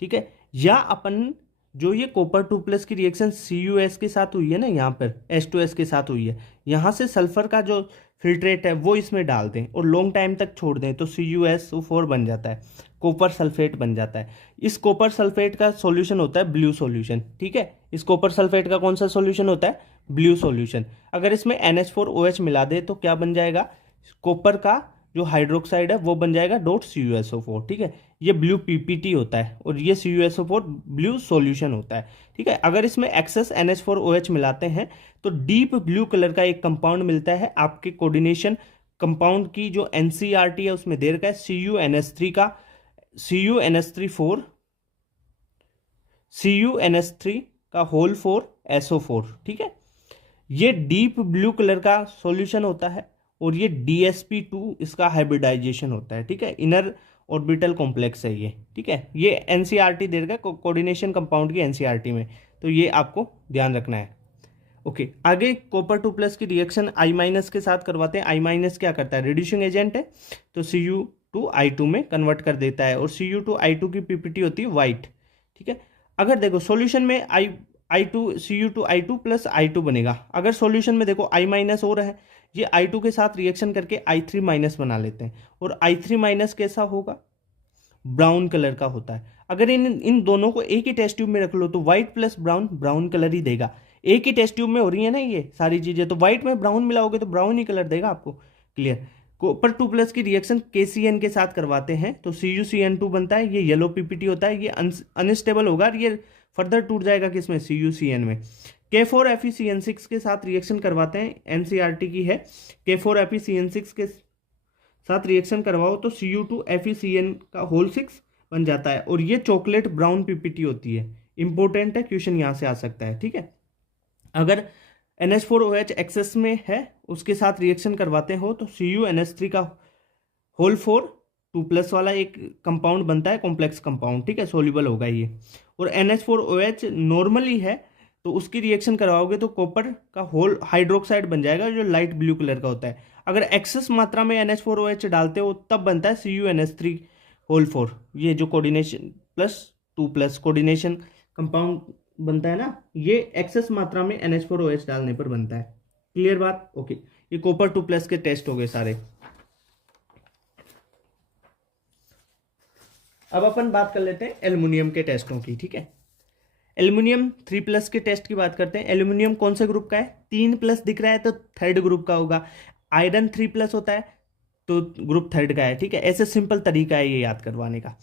ठीक है, या अपन जो ये कॉपर 2+ की रिएक्शन CuS के साथ हुई है ना, यहाँ पर H2S के साथ हुई है, यहाँ से सल्फर का जो फिल्ट्रेट है वो इसमें डाल दें और लॉन्ग टाइम तक छोड़ दें तो CuSO4 बन जाता है, कॉपर सल्फेट बन जाता है। इस कॉपर सल्फेट का सॉल्यूशन होता है ब्लू सॉल्यूशन, ठीक है। इस कॉपर सल्फेट का कौन सा सॉल्यूशन होता है, ब्लू सॉल्यूशन। अगर इसमें NH4OH मिला दे तो क्या बन जाएगा, कॉपर का जो हाइड्रोक्साइड है वो बन जाएगा .CuSO4, ठीक है। ये ब्लू पीपीटी होता है और ये CuSO4 ब्लू सॉल्यूशन होता है, ठीक है। अगर इसमें एक्सेस NH4OH मिलाते हैं तो डीप ब्लू कलर का एक कंपाउंड मिलता है। आपके कोऑर्डिनेशन कंपाउंड की जो NCERT है उसमें दे रखा है CuNH3 का, CuNH3 CuNH3 का होल 4 SO4, ठीक है। ये डीप ब्लू कलर का सॉल्यूशन होता है और ये DsP2 इसका हाइब्रिडाइजेशन होता है, ठीक है। इनर ऑर्बिटल कॉम्प्लेक्स है ये, ठीक है। ये NCERT दे रखा है कोऑर्डिनेशन कंपाउंड की NCERT में, तो ये आपको ध्यान रखना है। ओके, आगे कॉपर 2+ की रिएक्शन I- के साथ करवाते हैं। I- क्या करता है, रिड्यूसिंग एजेंट है, तो Cu2I2 में कन्वर्ट कर देता है और Cu2I2 की पीपीटी होती है वाइट, ठीक है। अगर देखो सॉल्यूशन में I2 Cu2I2 + I2 बनेगा। अगर सॉल्यूशन में देखो I- हो रहा है, ये I2 के साथ रिएक्शन करके I3- बना लेते हैं, और I3- कैसा होगा, ब्राउन कलर का होता है। अगर इन दोनों को एक ही टेस्ट ट्यूब में रख लो तो white plus brown brown colour ही देगा। एक ही टेस्ट ट्यूब में हो रही है ना ये सारी चीजें, तो व्हाइट में ब्राउन मिलाओगे तो ब्राउन ही कलर देगा आपको। क्लियर। कॉपर 2+ की रिएक्शन KCN के साथ करवाते हैं तो CuCN2 बनता है, ये येलो पीपीटी होता है, ये अनस्टेबल होगा और ये फर्दर टूट जाएगा किसमें, CuCN में। K4FeCN6 के साथ रिएक्शन करवाते हैं, NCERT की है। K4FeCN6 के साथ रिएक्शन करवाओ तो Cu2FeCN का होल 6 बन जाता है, और ये चॉकलेट ब्राउन पीपीटी होती है। इंपॉर्टेंट है, क्वेश्चन यहां से आ सकता है, ठीक है। अगर NH4OH एक्सेस में है उसके साथ रिएक्शन करवाते हो तो CuNH3 का होल 4 2+ वाला एक कंपाउंड बनता है, कॉम्प्लेक्स कंपाउंड, ठीक है, सोल्यूबल होगा ये। और NH4OH नॉर्मली है तो उसकी रिएक्शन करवाओगे तो कॉपर का होल हाइड्रोक्साइड बन जाएगा जो लाइट ब्लू कलर का होता है। अगर एक्सेस मात्रा में NH4OH डालते हो तब बनता है CuNH3 होल 4, ये जो कोऑर्डिनेशन +2+ कोऑर्डिनेशन कंपाउंड बनता है ना, ये एक्सेस मात्रा में NH4OH डालने पर बनता है। क्लियर बात, ओके। ये कॉपर 2+ के टेस्ट हो गए सारे। अब अपन बात कर लेते हैं एल्युमिनियम के टेस्टों की, ठीक है। एल्युमिनियम 3+ के टेस्ट की बात करते हैं। एल्युमिनियम कौन से ग्रुप का है, 3+ दिख रहा है तो थर्ड ग्रुप का होगा। आयरन 3+ होता है तो ग्रुप थर्ड का है, ठीक है। ऐसे सिंपल तरीका है ये याद करवाने का।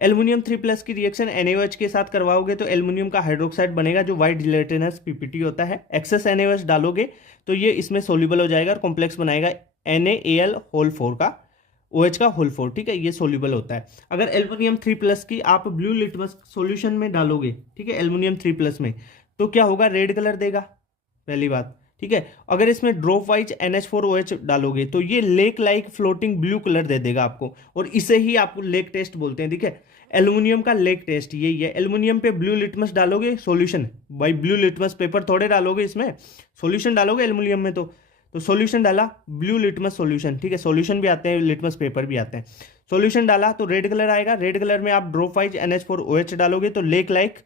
एल्युमिनियम 3+ की रिएक्शन NaOH के साथ करवाओगे तो एल्युमिनियम का हाइड्रोक्साइड बनेगा जो व्हाइट जिलेटिनस पीपीटी होता है। एक्सेस NaOH डालोगे तो ये इसमें सोल्यूबल हो जाएगा और कॉम्प्लेक्स बनाएगा NaAl होल 4 का, OH का होल 4, ठीक है, ये सोल्यूबल होता है। अगर एल्युमिनियम 3+ की आप ब्लू लिटमस सॉल्यूशन में डालोगे, ठीक है, एल्युमिनियम 3+ में, तो क्या होगा, रेड कलर देगा, पहली बात, ठीक है। अगर इसमें ड्रॉप वाइज NH4OH डालोगे तो ये lake like floating blue colour दे देगा आपको, और इसे ही आपको लेक टेस्ट बोलते हैं, ठीक है। एल्युमिनियम का लेक टेस्ट यही है। एल्युमिनियम पे ब्लू लिटमस डालोगे सॉल्यूशन, भाई ब्लू लिटमस पेपर थोड़े डालोगे इसमें, सॉल्यूशन डालोगे एल्युमिनियम में, तो सॉल्यूशन डाला, ब्लू लिटमस सॉल्यूशन, ठीक है, सॉल्यूशन भी आते हैं, लिटमस पेपर भी आते हैं। सॉल्यूशन डाला तो रेड कलर आएगा, रेड कलर में आप ड्रॉप वाइज NH4OH डालोगे तो लेक लाइक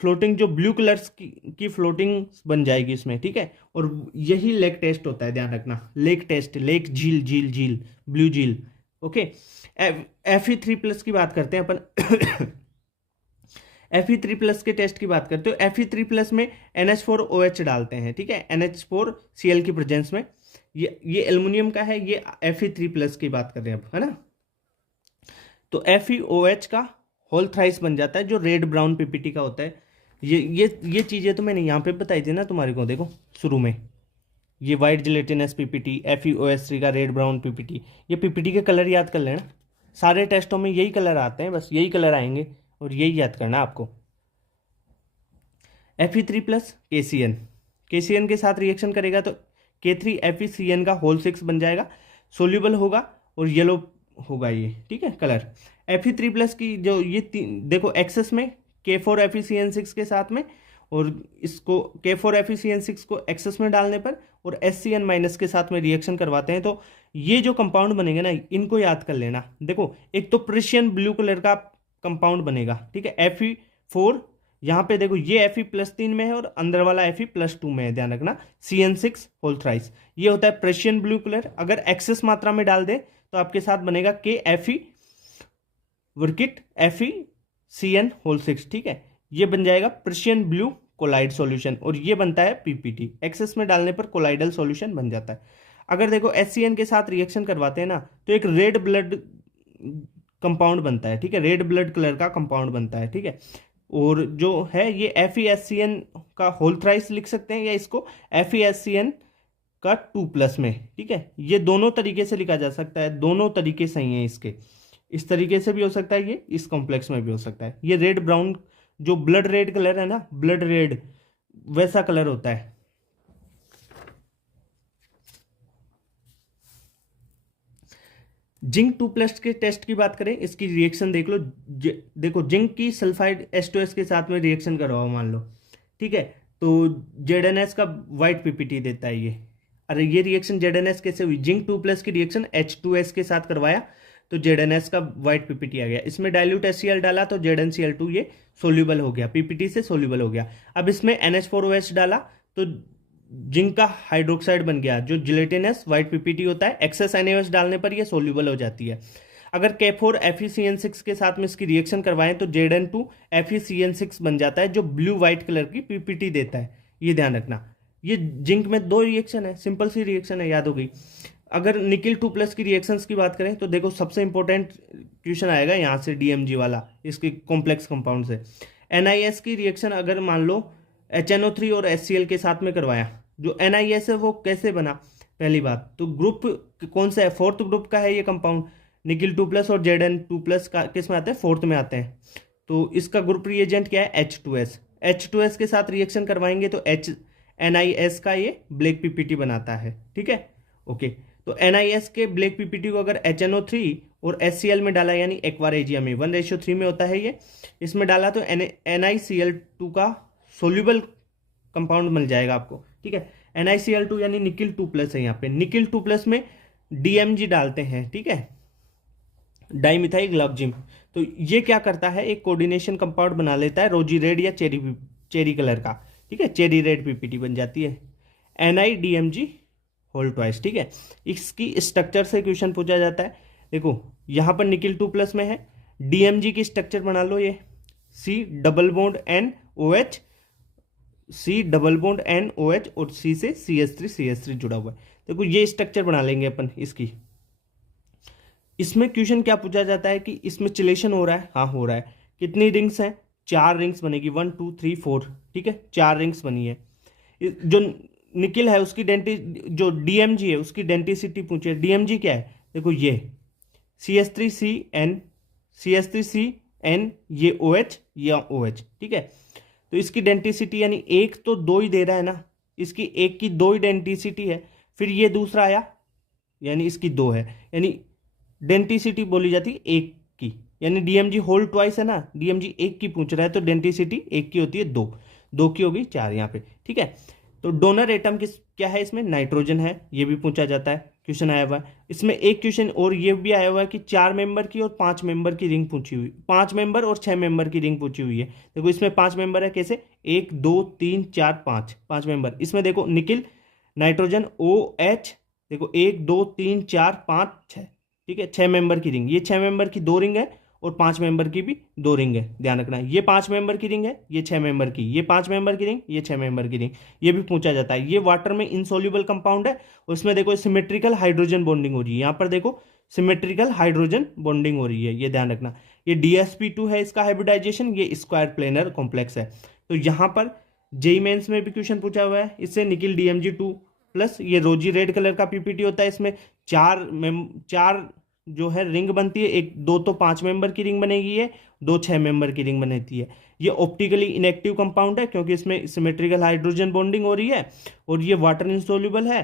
फ्लोटिंग जो ब्लू कलर्स की फ्लोटिंग बन जाएगी इसमें, ठीक है। और यही लेक टेस्ट होता है, ध्यान रखना, लेक टेस्ट, लेक, झील, झील, झील, ब्लू झील, ओके। Fe3+ की बात करते हैं अपन। Fe3+ के टेस्ट की बात करते हो, Fe3+ में NH4OH डालते हैं, ठीक है, NH4Cl की प्रेजेंस में। ये एल्युमिनियम का है, ये Fe3+ की बात कर रहे हैं अब, है ना। तो FeOH का होल थ्राइस बन जाता है, जो रेड ब्राउन पीपीटी का होता है। ये चीजें तो मैंने यहाँ पे बताई थी ना तुम्हारे को, देखो शुरू में, ये वाइट जिलेटिनस पीपीटी, FeOH3 का रेड ब्राउन पीपीटी, ये पीपीटी के कलर याद कर लेना, सारे टेस्टों में यही कलर आते हैं, बस यही कलर आएंगे और यही याद करना आपको। Fe3+ KCN के साथ रिएक्शन करेगा तो K3FeCN का होल 6 बन जाएगा, सोल्यूबल होगा और येलो होगा ये, ठीक है, कलर। Fe3+ की जो ये देखो एक्सेस में K4FeCN6 के साथ में, और इसको K4FeCN6 को एक्सेस में डालने पर और SCN- के साथ में रिएक्शन करवाते हैं, तो ये जो कंपाउंड बनेगा ना, इनको याद कर लेना। देखो एक तो प्रेशियन ब्लू कलर का कंपाउंड बनेगा, ठीक है, Fe4, यहाँ पे देखो ये Fe+3 में है और अंदर वाला Fe+2 में है, ध्यान रखना, CN6 होल थ्राइस, ये होता है प्रेशियन ब्लू कलर। अगर एक्सेस मात्रा में डाल दे तो आपके साथ बनेगा KFe वर्किट FeCN होल 6, ठीक है, ये बन जाएगा प्रेशियन ब्लू कोलाइड सॉल्यूशन, और ये बनता है PPT, एक्सेस में डालने पर कोलाइडल सॉल्यूशन बन जाता है। अगर देखो HCN के साथ रिएक्शन करवाते हैं ना, तो एक रेड ब्लड कंपाउंड बनता है, ठीक है, रेड ब्लड कलर का कंपाउंड बनता है, ठीक है। और जो है ये FeSCN का होल थ्राइस लिख सकते हैं, या इसको FeSCN का 2+ में, ठीक है, ये दोनों तरीके से लिखा जा सकता है, दोनों तरीके सही हैं इसके, इस तरीके से भी हो सकता है, ये इस कॉम्प्लेक्स में भी हो सकता है। ये रेड ब्राउन जो ब्लड रेड कलर है ना, ब्लड रेड वैसा कलर होता है। जिंक 2+ के टेस्ट की बात करें, इसकी रिएक्शन देख लो, देखो जिंक की सल्फाइड H2S के साथ में रिएक्शन करवाओ मान लो, ठीक है, तो ZnS का वाइट पीपीटी देता है ये। अरे ये रिएक्शन ZnS कैसे हुई, जिंक 2+ की रिएक्शन H2S के साथ करवाया तो ZnS का वाइट पीपीटी आ गया, इसमें डाइल्यूट HCl डाला तो ZnCl2 ये सोल्यूबल हो गया, पीपीटी से सोल्यूबल हो गया। अब इसमें NH4OH डाला तो जिंक का हाइड्रोक्साइड बन गया, जो जिलेटिनस व्हाइट पीपीटी होता है, एक्सेस NaOH डालने पर ये सोल्यूबल हो जाती है। अगर K4FeCN6 के साथ में इसकी रिएक्शन करवाएं तो Zn2FeCN6 बन जाता है, जो ब्लू व्हाइट कलर की पीपीटी देता है, ये ध्यान रखना। ये जिंक में 2 रिएक्शन है, सिंपल सी रिएक्शन है, याद हो गई। अगर निकिल 2+ की रिएक्शंस की बात करें तो देखो सबसे इंपॉर्टेंट क्वेश्चन आएगा यहाँ से, DMG वाला, इसके कॉम्प्लेक्स कंपाउंड से। NiS की रिएक्शन अगर मान लो HNO3 और HCl के साथ में करवाया, जो NiS है वो कैसे बना, पहली बात तो ग्रुप कौन सा है, 4th ग्रुप का है ये कंपाउंड, निकिल 2+ और Zn2+ का किस में आते हैं, 4th में आते हैं। तो इसका ग्रुप रिएजेंट क्या है, H2S के साथ रिएक्शन करवाएंगे तो NiS का ये ब्लैक पीपीटी बनाता है, ठीक है, ओके। तो NiS के ब्लैक पीपीटी को अगर HNO3 और HCl में डाला, यानी एक्वारेजिया में 1:3 में होता है ये, इसमें डाला तो NiCl2 का सोल्यूबल कंपाउंड मिल जाएगा आपको, ठीक है। NiCl2 यानी निकिल 2+ है, यहाँ पे निकिल 2+ में DMG डालते हैं, ठीक है, डाइमिथाइल ग्लाइकोजिम। तो ये क्या करता है, एक कोऑर्डिनेशन कंपाउंड बना लेता है, रोजी रेड या चेरी कलर का, ठीक है, चेरी रेड पीपीटी बन जाती है, NiDMG होल ट्वाइस, ठीक है। इसकी स्ट्रक्चर से क्वेश्चन पूछा जाता है, देखो यहाँ पर निकिल 2+ में है, DMG की स्ट्रक्चर बना लो, ये C double bond NOH, C double bond NOH और C से CH3 जुड़ा हुआ है। देखो ये स्ट्रक्चर बना लेंगे अपन इसकी। इसमें क्वेश्चन क्या पूछा जाता है कि इसमें चिलेशन हो रहा है, हाँ हो रहा है, कितनी रिंग्स हैं, 4 रिंग्स बनेगी, 1 2 3 4, ठीक है, 4 रिंग्स बनी है। जो निकिल है उसकी जो DMG है उसकी डेंटिसिटी पूछे, DMG क्या है, देखो ये CH3CN, CH3CN, ये OH या OH, ठीक है। तो इसकी डेंटिसिटी यानी एक तो दो ही दे रहा है ना, इसकी एक की दो ही डेंटिसिटी है, फिर ये दूसरा आया यानी इसकी दो है, यानी डेंटिसिटी बोली जाती है एक की, यानी DMG होल ट्वाइस है ना, DMG एक की पूछ रहा है तो डेंटिसिटी एक की होती है दो, दो की होगी चार यहाँ पे, ठीक है। तो डोनर एटम किस क्या है इसमें, नाइट्रोजन है, ये भी पूछा जाता है, क्वेश्चन आया हुआ है इसमें। एक क्वेश्चन और ये भी आया हुआ है कि 4 मेंबर की और 5 मेंबर की रिंग पूछी हुई, 5 मेंबर और 6 मेंबर की रिंग पूछी हुई है। देखो इसमें 5 मेंबर है, कैसे, 1 2 3 4 5, 5 मेंबर। इसमें देखो निकिल, नाइट्रोजन, OH, देखो 1 2 3 4 5 6, ठीक है, 6 मेंबर की रिंग। ये 6 मेंबर की दो रिंग है और 5 मेंबर की भी दो रिंग है, ध्यान रखना। ये 5 मेंबर की रिंग है, ये 6 मेंबर की, ये 5 मेंबर की रिंग, ये 6 मेंबर की रिंग, ये भी पूछा जाता है। ये वाटर में इनसॉल्युबल कंपाउंड है, उसमें देखो सिमेट्रिकल हाइड्रोजन बॉन्डिंग हो रही है, यहाँ पर देखो सिमेट्रिकल हाइड्रोजन बॉन्डिंग हो रही है, ये ध्यान रखना। ये DsP2 है इसका हाइब्रिडाइजेशन, ये स्क्वायर प्लेनर कॉम्प्लेक्स है। तो यहाँ पर जेई मेंस में भी क्वेश्चन पूछा हुआ है इससे, निकिल DMG2 प्लस, ये रोजी रेड कलर का PPT होता है, इसमें चार जो है रिंग बनती है, एक दो तो 5 मेंबर की रिंग बनेगी है, दो 6 मेंबर की रिंग बनती है। ये ऑप्टिकली इनएक्टिव कंपाउंड है क्योंकि इसमें सिमेट्रिकल हाइड्रोजन बॉन्डिंग हो रही है, और ये वाटर इंसोल्यूबल है,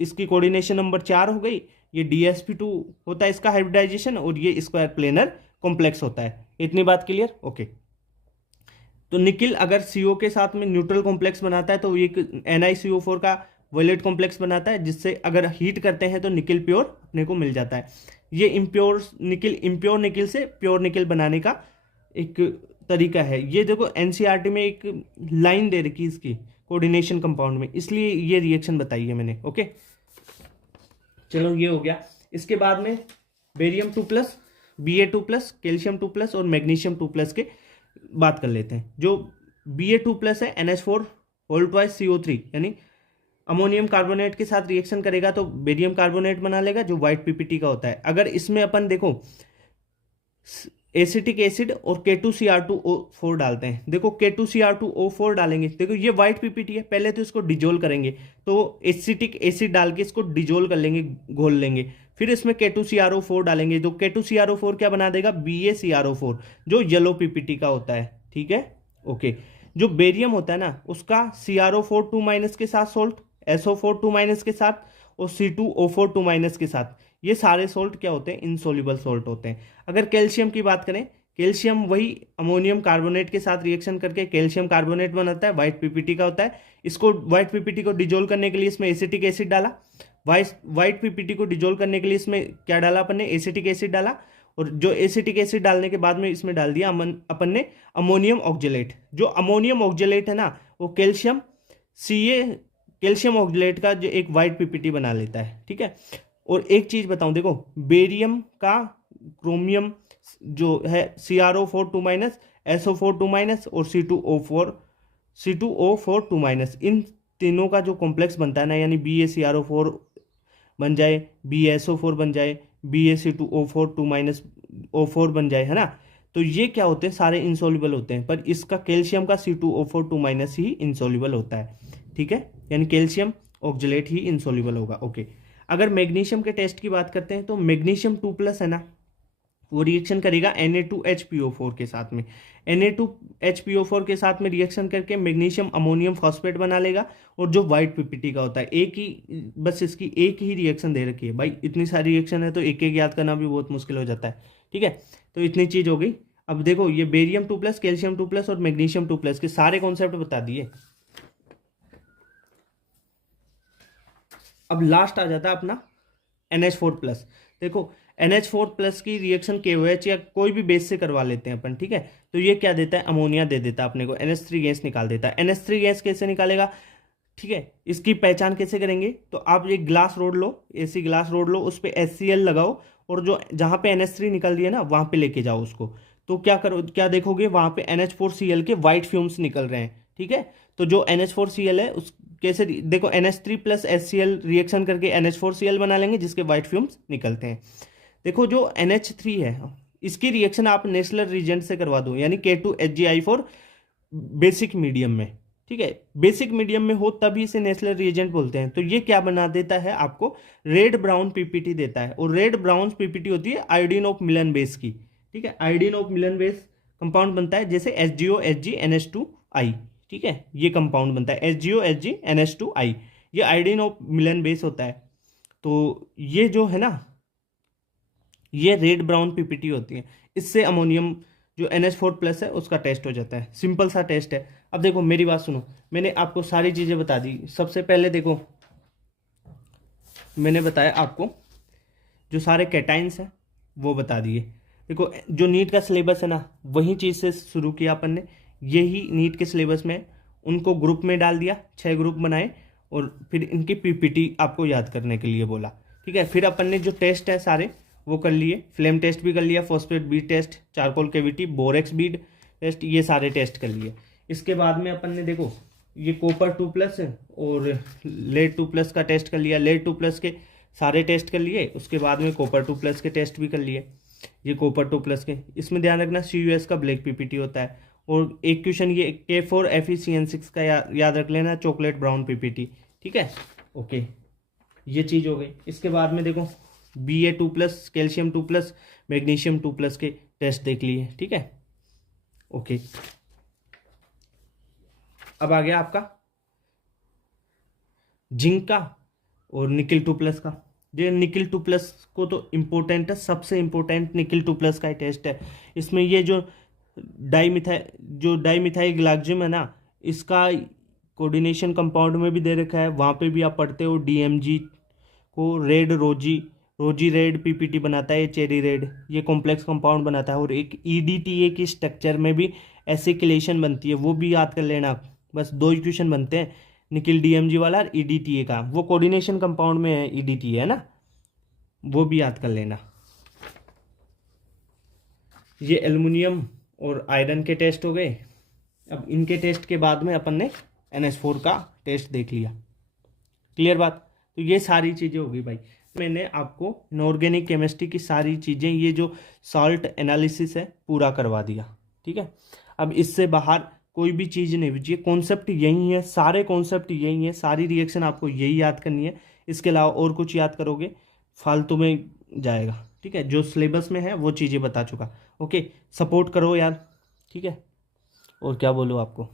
इसकी कोऑर्डिनेशन नंबर 4 हो गई। ये DsP2 होता है इसका हाइब्रिडाइजेशन, और ये स्क्वायर प्लेनर कॉम्प्लेक्स होता है। इतनी बात क्लियर, ओके। तो निकिल अगर CO के साथ में न्यूट्रल कॉम्प्लेक्स बनाता है तो एक NiCO4 का वॉयलेट कॉम्प्लेक्स बनाता है, जिससे अगर हीट करते हैं तो निकिल प्योर अपने को मिल जाता है। ये इम्प्योर निकिल से प्योर निकिल बनाने का एक तरीका है। ये देखो NCERT में एक लाइन दे रखी इसकी कोऑर्डिनेशन कंपाउंड में, इसलिए ये रिएक्शन बताई है मैंने, ओके। चलो ये हो गया। इसके बाद में बेरियम 2+, Ba2+, कैल्शियम 2+ और मैग्नीशियम 2+ के बात कर लेते हैं। जो Ba2+ है NH4 होल ट्वाइस CO3, यानी अमोनियम कार्बोनेट के साथ रिएक्शन करेगा तो बेरियम कार्बोनेट बना लेगा, जो व्हाइट PPT का होता है। अगर इसमें अपन देखो एसिटिक एसिड और K2Cr2O4 डालते हैं, देखो K2Cr2O4 डालेंगे, देखो ये व्हाइट PPT है, पहले तो इसको डिजोल्व करेंगे, तो एसिटिक एसिड डाल के इसको डिजोल्व कर लेंगे, घोल लेंगे, फिर इसमें K2CrO4 डालेंगे, तो K2CrO4 क्या बना देगा, BaCrO4, जो येलो PPT का होता है, ठीक है, ओके। जो बेरियम होता है ना, उसका CrO4 2- के साथ सोल्ट, SO4 2- के साथ, और C2O4 2- के साथ, ये सारे सोल्ट क्या होते हैं, इनसोल्यूबल सोल्ट होते हैं। अगर कैल्शियम की बात करें, कैल्शियम वही अमोनियम कार्बोनेट के साथ रिएक्शन करके कैल्शियम कार्बोनेट बनाता है, व्हाइट PPT का होता है। इसको व्हाइट PPT को डिजोल्व करने के लिए इसमें एसिटिक एसिड डाला, व्हाइट PPT को डिजोल्व करने के लिए इसमें क्या डाला अपन ने, एसिटिक एसिड डाला, और जो एसिटिक एसिड डालने के बाद में इसमें डाल दिया अपन ने अमोनियम ऑक्जेलेट। जो अमोनियम ऑक्जेलेट है ना, वो कैल्शियम ऑक्जेलेट का जो एक व्हाइट PPT बना लेता है, ठीक है। और एक चीज बताऊं, देखो बेरियम का क्रोमियम जो है CrO4 2-, SO4 2-, और C2O4 2-, इन तीनों का जो कॉम्प्लेक्स बनता है ना, यानी BaCrO4 बन जाए, BaSO4 बन जाए, BaC2O4 2- O4 बन जाए, है ना। तो ये क्या होते हैं, सारे इंसॉल्युबल होते हैं, पर इसका कैल्शियम का C2O4 2- ही इंसॉल्युबल होता है, ठीक है, यानी कैल्शियम ऑक्जेलेट ही इंसॉल्युबल होगा, ओके। अगर मैग्नीशियम के टेस्ट की बात करते हैं तो मैग्नीशियम 2+ है ना, वो रिएक्शन करेगा Na2HPO4 के साथ में, Na2HPO4 के साथ में रिएक्शन करके मैग्नीशियम अमोनियम फॉस्फेट बना लेगा, और जो व्हाइट PPT का होता है, एक ही बस इसकी एक ही रिएक्शन दे रखी है भाई, इतनी सारी रिएक्शन है तो एक एक याद करना भी बहुत मुश्किल हो जाता है, ठीक है। तो इतनी चीज हो गई। अब देखो ये बेरियम 2+, कैल्शियम 2+ और मैग्नीशियम 2+ के सारे कॉन्सेप्ट बता दिए। अब लास्ट आ जाता है अपना NH4+। देखो NH4+ की रिएक्शन KOH या कोई भी बेस से करवा लेते हैं अपन, ठीक है। तो ये क्या देता है, अमोनिया दे देता है अपने को, NH3 गैस निकाल देता है। NH3 गैस कैसे निकालेगा, ठीक है, इसकी पहचान कैसे करेंगे, तो आप एक ग्लास रोड लो, ऐसी ग्लास रोड लो, उस पर HCl लगाओ, और जो जहाँ पे NH3 निकल रही है ना, वहाँ पे लेके जाओ उसको, तो क्या करो, क्या देखोगे, वहाँ पे NH4Cl के व्हाइट फ्यूम्स निकल रहे हैं, ठीक है। तो जो NH4Cl है उस कैसे, देखो NH3+ HCl रिएक्शन करके NH4Cl बना लेंगे, जिसके व्हाइट फ्यूम्स निकलते हैं। देखो जो NH3 है, इसकी रिएक्शन आप नेचुरल रिएजेंट से करवा दो, यानी K2HgI4 बेसिक मीडियम में, ठीक है, बेसिक मीडियम में हो तभी इसे नेचुरल रिएजेंट बोलते हैं। तो ये क्या बना देता है आपको, रेड ब्राउन पीपीटी देता है। और रेड ब्राउन पीपीटी होती है आयोडीन ऑफ मिलन बेस की। ठीक है, iodine of Milan base compound बनता है जैसे एसजीओ एसजी NH2I। ठीक है, ये कंपाउंड बनता है एसजीओ एसजी NH2I, ये आयोडीन ऑफ मिलन बेस होता है। तो ये जो है ना, ये रेड ब्राउन पीपीटी होती है। इससे अमोनियम जो NH4+ है उसका टेस्ट हो जाता है। सिंपल सा टेस्ट है। अब देखो मेरी बात सुनो, मैंने आपको सारी चीज़ें बता दी। सबसे पहले देखो, मैंने बताया आपको जो सारे कैटाइंस हैं वो बता दिए। देखो जो नीट का सिलेबस है ना, वही चीज़ से शुरू किया अपन ने। यही नीट के सिलेबस में उनको ग्रुप में डाल दिया, 6 ग्रुप बनाए और फिर इनकी पीपीटी आपको याद करने के लिए बोला। ठीक है, फिर अपन ने जो टेस्ट है सारे वो कर लिए। फ्लेम टेस्ट भी कर लिया, phosphate bead test, charcoal cavity, borax bead test, ये सारे टेस्ट कर लिए। इसके बाद में अपन ने देखो ये कॉपर 2+ और लेड 2+ का टेस्ट कर लिया। लेड 2+ के सारे टेस्ट कर लिए। उसके बाद में कॉपर 2+ के टेस्ट भी कर लिए। ये कॉपर 2+ के, इसमें ध्यान रखना CUS का ब्लैक पीपीटी होता है। और एक क्वेश्चन ये K4FeCN6 का याद रख लेना, चॉकलेट ब्राउन पीपीटी। ठीक है, ओके, ये चीज़ हो गई। इसके बाद में देखो Ba2+, कैल्शियम 2+, मैग्नीशियम 2+ के टेस्ट देख लिए। ठीक है, ओके। अब आ गया आपका जिंक का और निकिल 2+ का। ये निकिल 2+ को तो इम्पोर्टेंट है, सबसे इम्पोर्टेंट निकिल 2+ का ही टेस्ट है। इसमें ये जो डाईमिथाइल ग्लाइकोजन है ना, इसका कोऑर्डिनेशन कंपाउंड में भी दे रखा है। वहाँ पे भी आप पढ़ते हो DMG को रेड रोजी रेड पीपीटी बनाता है, ये चेरी रेड, ये कॉम्प्लेक्स कंपाउंड बनाता है। और एक EDTA की स्ट्रक्चर में भी एसिक्लेशन बनती है, वो भी याद कर लेना। बस 2 इक्वेशन बनते हैं, निकिल DMG वाला और EDTA का, वो कोऑर्डिनेशन कंपाउंड में है EDTA, है ना, वो भी याद कर लेना। ये एल्युमिनियम और आयरन के टेस्ट हो गए। अब इनके टेस्ट के बाद में अपन ने NH4 का टेस्ट देख लिया। क्लियर बात? तो ये सारी चीज़ें हो गई भाई। मैंने आपको इनऑर्गेनिक केमिस्ट्री की सारी चीज़ें, ये जो सॉल्ट एनालिसिस है, पूरा करवा दिया। ठीक है, अब इससे बाहर कोई भी चीज़ नहीं बची। कॉन्सेप्ट यही है, सारे कॉन्सेप्ट यही है, सारी रिएक्शन आपको यही याद करनी है। इसके अलावा और कुछ याद करोगे फालतू में जाएगा। ठीक है, जो सिलेबस में है वो चीज़ें बता चुका। ओके, सपोर्ट करो यार। ठीक है, और क्या बोलूँ आपको।